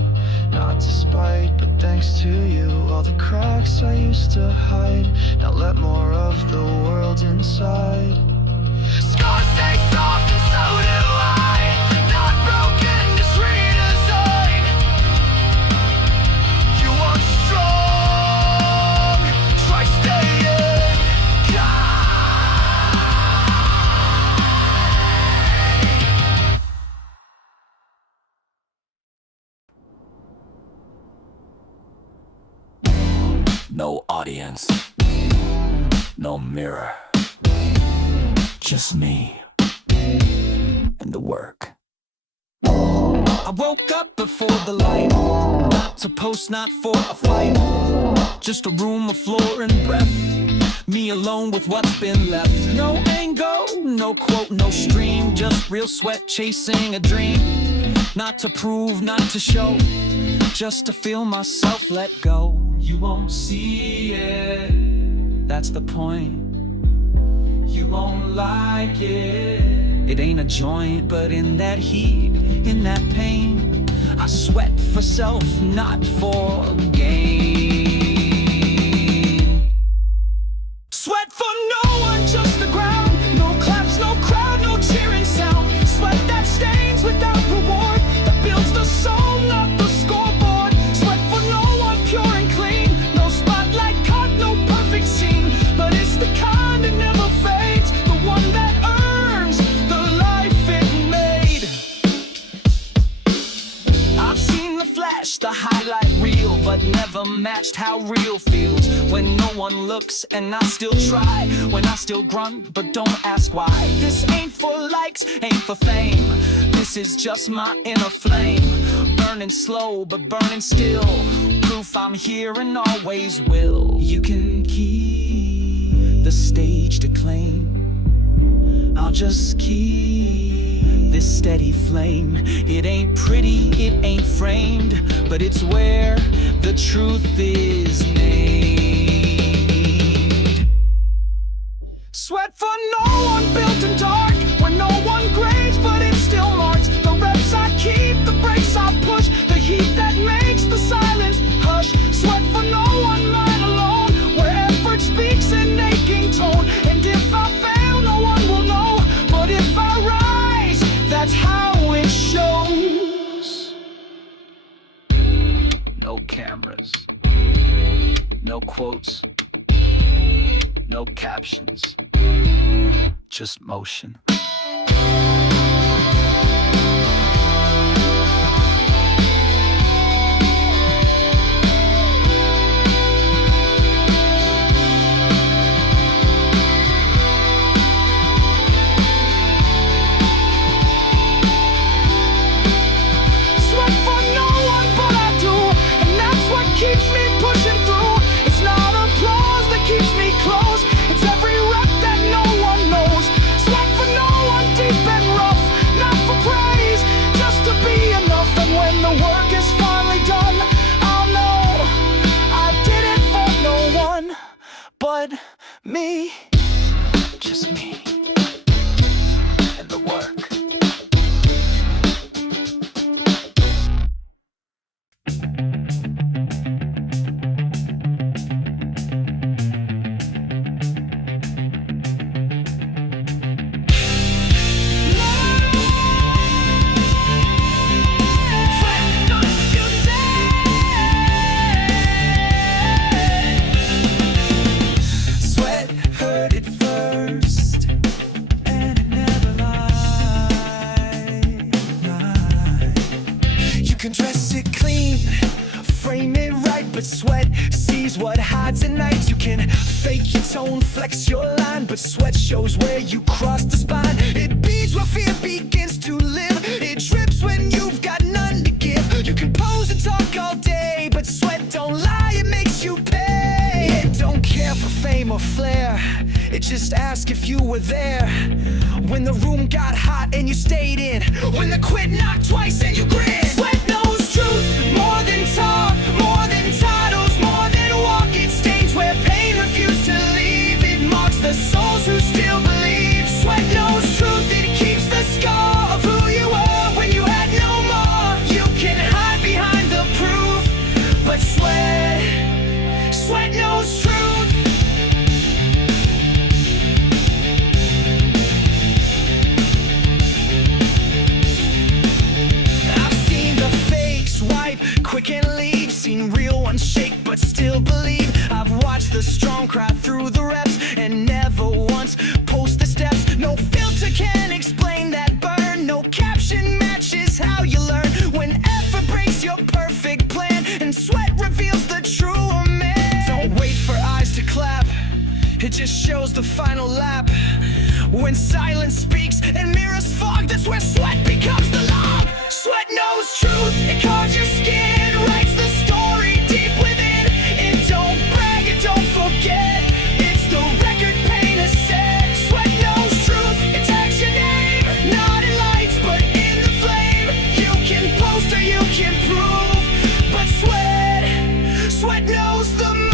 Not despite, but thanks to you. All the cracks I used to hide, now let more of the world inside. Scars stay soft and so do I. Not broken, just redesigned. You are strong, try staying No audience, no mirror, just me and the work. I woke up before the light, to post not for a fight. Just a room, a floor and breath, me alone with what's been left. No angle, no quote, no stream, just real sweat chasing a dream. Not to prove, not to show, just to feel myself let go. You won't see it, that's the point. You won't like it. It ain't a joint, but in that heat, in that pain, I sweat for self, not for gain. Sweat for no one, just the ground. No claps, no crowd, no cheering sound. Sweat that stains without reward, that builds the soul, not the scoreboard. Sweat for no one, pure and clean. No spotlight caught, no perfect scene, but it's the kind that never fades, the one that earns the life it made. I've seen the flash, the highlight reel, but never matched how real feels. When no one looks and I still try, when I still grunt but don't ask why. This ain't for likes, ain't for fame, this is just my inner flame. Burning slow but burning still, proof I'm here and always will. You can keep the stage to claim, I'll just keep this steady flame. It ain't pretty, it ain't framed, but it's where the truth is named. Sweat for no one, built in dark, where no one grades, but it still marks. The reps I keep, the breaks I push, the heat that makes the silence hush. Sweat for no one, mine alone, where effort speaks in aching tone. And if I fail, no one will know, but if I rise, that's how it shows. No cameras, no quotes, no captions, just motion. Sweat for no one, but I do, and that's what keeps me pushing through. It's not applause that keeps me close, it's every rep that no one knows. Sweat for no one, deep and rough, not for praise, just to be enough. And when the work is finally done, I'll know I did it for no one but me, just me and the work. Sweat heard it first, and it never lied. You can dress it clean, frame it right, but sweat sees what hides at night. You can fake your tone, flex your line, but sweat shows where you cross the spine. It beats where fear begins to live, it drips when you've got none to give. You can pose and talk all day, but sweat don't lie, it makes you pay. It don't care for fame or flair, it just asks if you were there when the room got hot and you stayed in, when the quit knocked twice and you grin. Sweat knows truth more than talk, more than titles, more than walk. It stains where pain cry through the reps and never once post the steps. No filter can explain that burn, no caption matches how you learn. When effort breaks your perfect plan and sweat reveals the true man. Don't wait for eyes to clap, it just shows the final lap. When silence speaks and mirrors fog, that's where sweat becomes the law. Sweat knows truth, it carves your skin, writes the story deep within. It don't brag, it don't forget, it's the record paint has said. Sweat knows truth, it tags your name, not in lights but in the flame. You can post or you can prove, but sweat knows the move.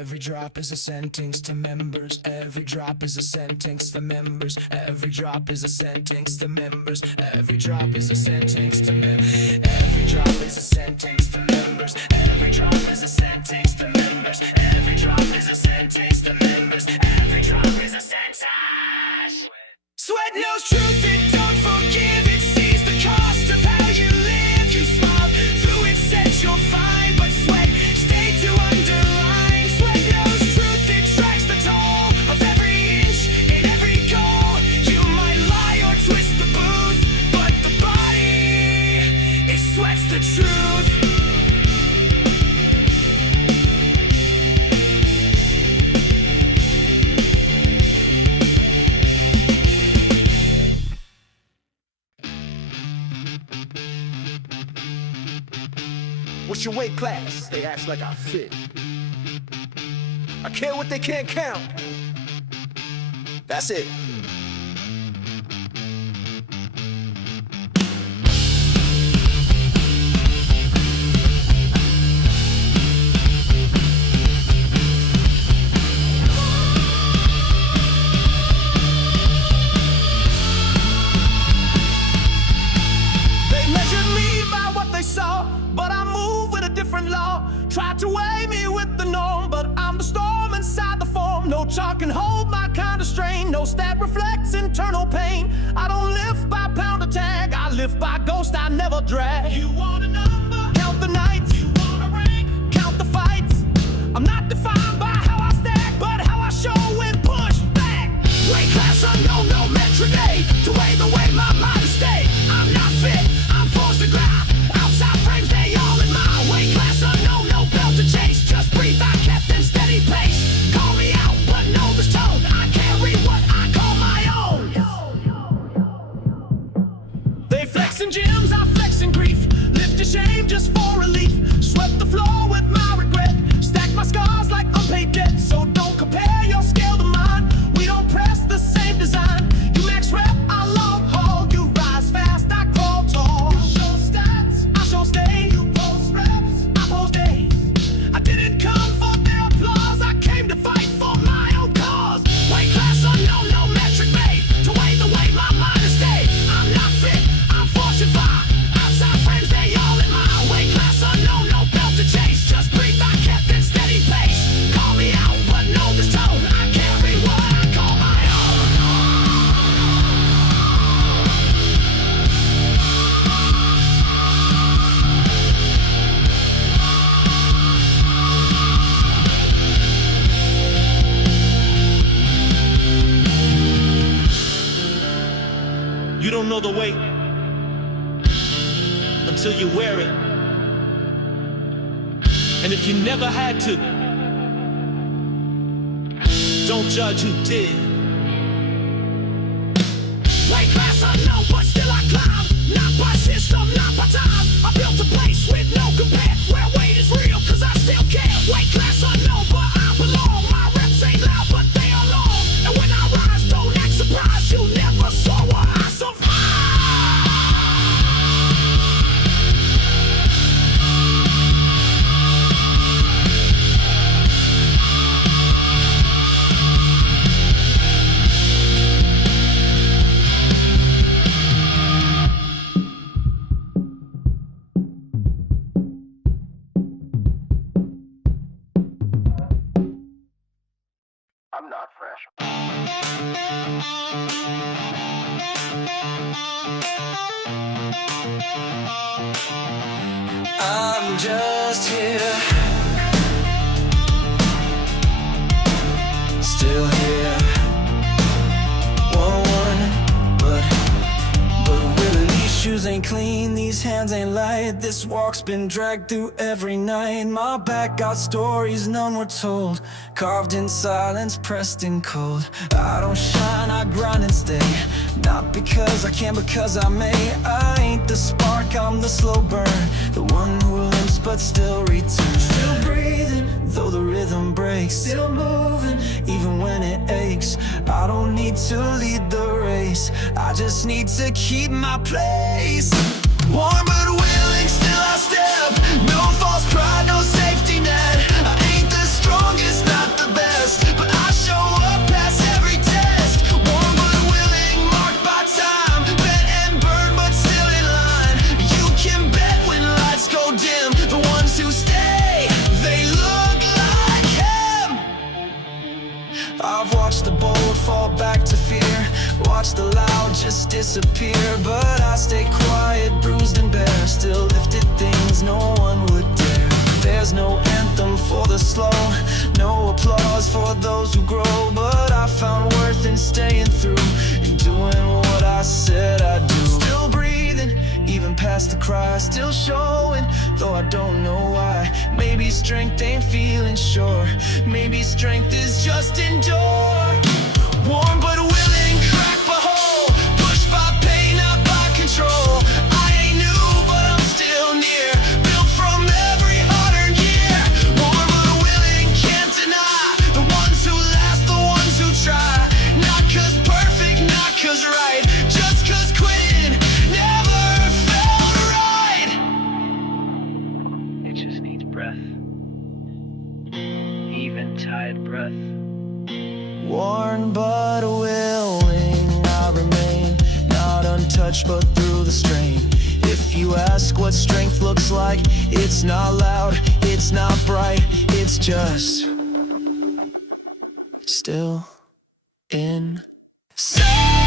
Every drop is a sentence to members. Every drop is a sentence for members. Every drop is a sentence to members. Every drop is a sentence to members. Every drop is a sentence to members. Every drop is a sentence to members. Every drop is a sentence to members. Every drop is a sentence. Sweat knows truth, it don't forgive. It sees the cost of how you live. You smile through it, says you're fine, but sweat stay to underline. Sweat knows truth, it tracks the toll of every inch in every goal. You might lie or twist the booth, but the body, it sweats the truth. What's your weight class? They ask like I fit. I care what they can't count. That's it. They measured me by what they saw, but I move with a different law. Tried to weigh me with the norm, but I'm the storm inside the form. No chart can hold my kind of strain. No stat reflects internal pain. I don't live by pound or tag, I live by ghost I never drag. You want a number? Count the nights. You want a rank? Count the fights. I'm not defined by how I stack, but how I show when pushed back. Weight class unknown, no metric aid to weigh the way my mind is stayed. I'm not fit, I'm forced to grind. Outside frames, they all in my weight class unknown, no belt to chase. Just breathe, I kept in steady pace. Call me out, but know this tone. I carry what I call my own. They flex in gyms, I flex in grief. Lift your shame just for relief. Swept the floor with my regret. Stack my scars like unpaid debt. So don't compare your scale to mine. We don't press the same design. You max rep, I long haul. You rise fast, I crawl tall. You show stats, I show stay. You post reps, I post days. I didn't come for their applause, I came to fight for my own cause. Weight class unknown, no metric made to weigh the way my mind is stayed. I'm not fit, I'm forced to fire. Outside frames, they all in my weight class unknown, no belt to chase. Just breathe, I kept in steady pace. Call me out, but know this tone. I carry what I call my own. You don't know the weight until you wear it. And if you never had to, don't judge who did. Weight class unknown, but still I climb. Not by system, not by time. I built a place with no compare, where weight is real, cause I still care. Weight class unknown, but I belong. My reps ain't loud, but they are long. And when I rise, don't act surprised. You never saw what I survived. I'm just here, still here. But really these shoes ain't clean, these hands ain't light. This walk's been dragged through every night. My back got stories none were told, carved in silence, pressed in cold. I don't shine, I grind and stay, not because I can, because I may. I ain't the spark, I'm the slow burn, the one who limps but still returns. Still breathing, though the rhythm breaks. Still moving, even when it aches. I don't need to lead the race, I just need to keep my place. Warm but willing, still I step. No false pride, no safety net. I ain't the strongest, not the best, but I show up past every test. Warm but willing, marked by time. Bent and burned, but still in line. You can bet when lights go dim, the ones who stay, they look like him. I've watched the bold fall back to fear, watched the loud just disappear. But I stay quiet, bruised and bare, still lifted things no one would dare. There's no anthem for the slow, no applause for those who grow. But I found worth in staying through, in doing what I said I'd do. Still breathing, even past the cry, still showing, though I don't know why. Maybe strength ain't feeling sure, maybe strength is just endure. Warm but willing, crack a hole, pushed by pain, not by control. I ain't new, but I'm still near, built from every hard-earned year. Warm but willing, can't deny, the ones who last, the ones who try. Not 'cause perfect, not 'cause right, just 'cause quitting never felt right. It just needs breath, even-tide breath. Worn but willing, I remain, not untouched but through the strain. If you ask what strength looks like, it's not loud, it's not bright, it's just still inside.